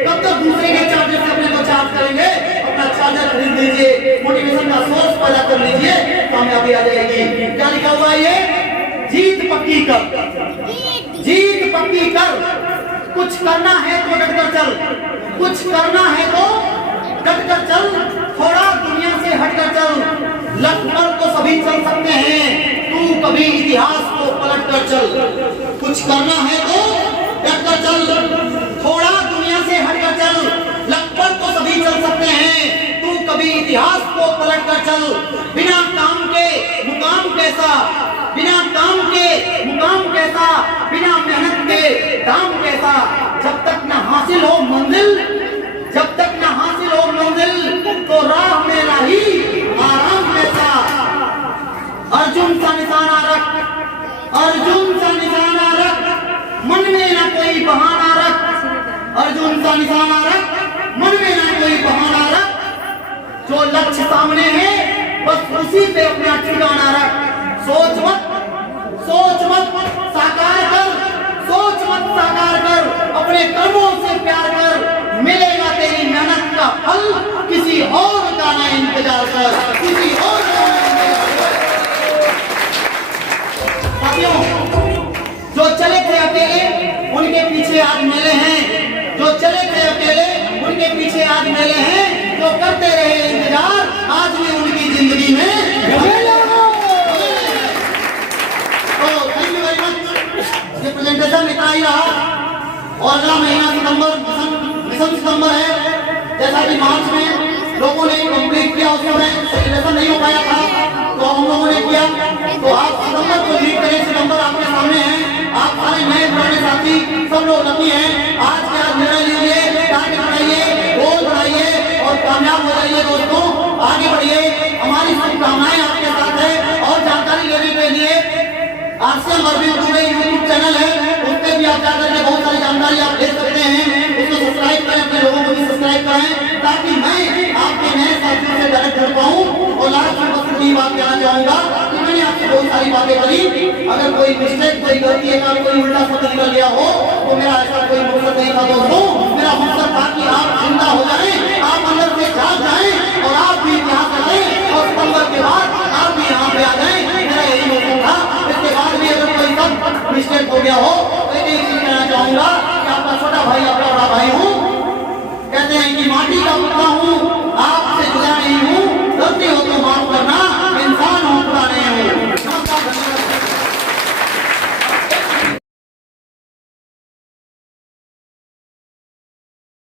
कब तक दूसरे के चार्जर से अपने को चार्ज करेंगे? अपना चार्जर खरीद लीजिए, मोटिवेशन का सोर्स पैदा कर लीजिए, कामयाबी आ जाएगी। क्या लिखा हुआ है ये? जीत पक्की कर, जीत पक्की कर। कुछ करना है तो डटकर चल, कुछ करना है तो डटकर चल, थोड़ा दुनिया से हटकर चल। लखनऊ को सभी चल सकते हैं, तू कभी इतिहास को पलट कर चल। कुछ करना है तो डटकर चल, थोड़ा दुनिया से हटकर चल। लखनऊ को सभी चल सकते हैं, तू इतिहास को पलट कर चल, बिना काम के मुकाम कैसा, बिना काम के मुकाम कैसा, बिना मेहनत के दाम कैसा। जब तक न हासिल हो मंजिल, जब तक न हासिल हो मंजिल, तो राह में राही आराम कैसा। अर्जुन सा निशाना रख, अर्जुन सा निशाना रख, मन में न कोई बहाना रख, अर्जुन सा निशाना रख, मन में न कोई बहाना रख। जो लक्ष्य सामने है बस उसी पे अपना ठिकाना रख। सोच मत, सोच मत साकार कर, सोच मत साकार कर, अपने कर्मों से प्यार कर, मिलेगा तेरी मेहनत का फल, किसी और का ना इंतजार कर, किसी और का ना इंतजार कर। साथियों, जो चले थे अकेले उनके पीछे आज मेले हैं, जो चले थे अकेले उनके पीछे आज मेले हैं, जो करते रहे इंतजार आज भी उनकी जिंदगी में मेले हो। तो थैंक यू वेरी मच। ये प्रेजेंटेशन इतना ही रहा और अगला महीना सितंबर, मिशन सितंबर है। जैसा कि मार्च में लोगों ने कंप्लीट किया, उस समय सेलिब्रेशन नहीं हो पाया था, तो हम लोगों ने किया। तो आप सितंबर को लीड करें, सितंबर आपके सामने है, आप सारे नए पुराने साथी सब लोग लकी हैं। आज के आज निर्णय लीजिए, टारगेट बनाइए, गोल बनाइए और कामयाब हो जाइए दोस्तों, आगे बढ़िए। हमारी शुभकामनाएं आपके साथ है। और जानकारी लेने के लिए RCM Arvind Dubey YouTube channel है, उस पर भी आप जाकर के बहुत सारी जानकारी आप ले सकते हैं। उसको सब्सक्राइब करें, अपने लोगों को भी सब्सक्राइब करें, ताकि मैं आपके नए साथियों से डायरेक्ट जुड़ पाऊं। और लास्ट में बस यही बात कहना चाहूंगा कि मैंने आपसे बहुत सारी बातें करी, अगर कोई मिस्टेक, कोई गलती है, कोई उल्टा शब्द निकल गया हो तो मेरा ऐसा कोई मकसद नहीं था दोस्तों। मेरा मकसद था कि आप जिंदा हो जाएं, आप अंदर से जाग जाएं और आप भी यहाँ करें और सितंबर के बाद आप भी यहाँ पे आ जाएं। मेरा यही मकसद था। इसके बाद भी अगर कोई सब मिस्टेक हो गया हो तो एक चीज कहना चाहूंगा कि आपका छोटा भाई, आपका बड़ा भाई हूँ। कहते हैं कि माटी का पुतला हूँ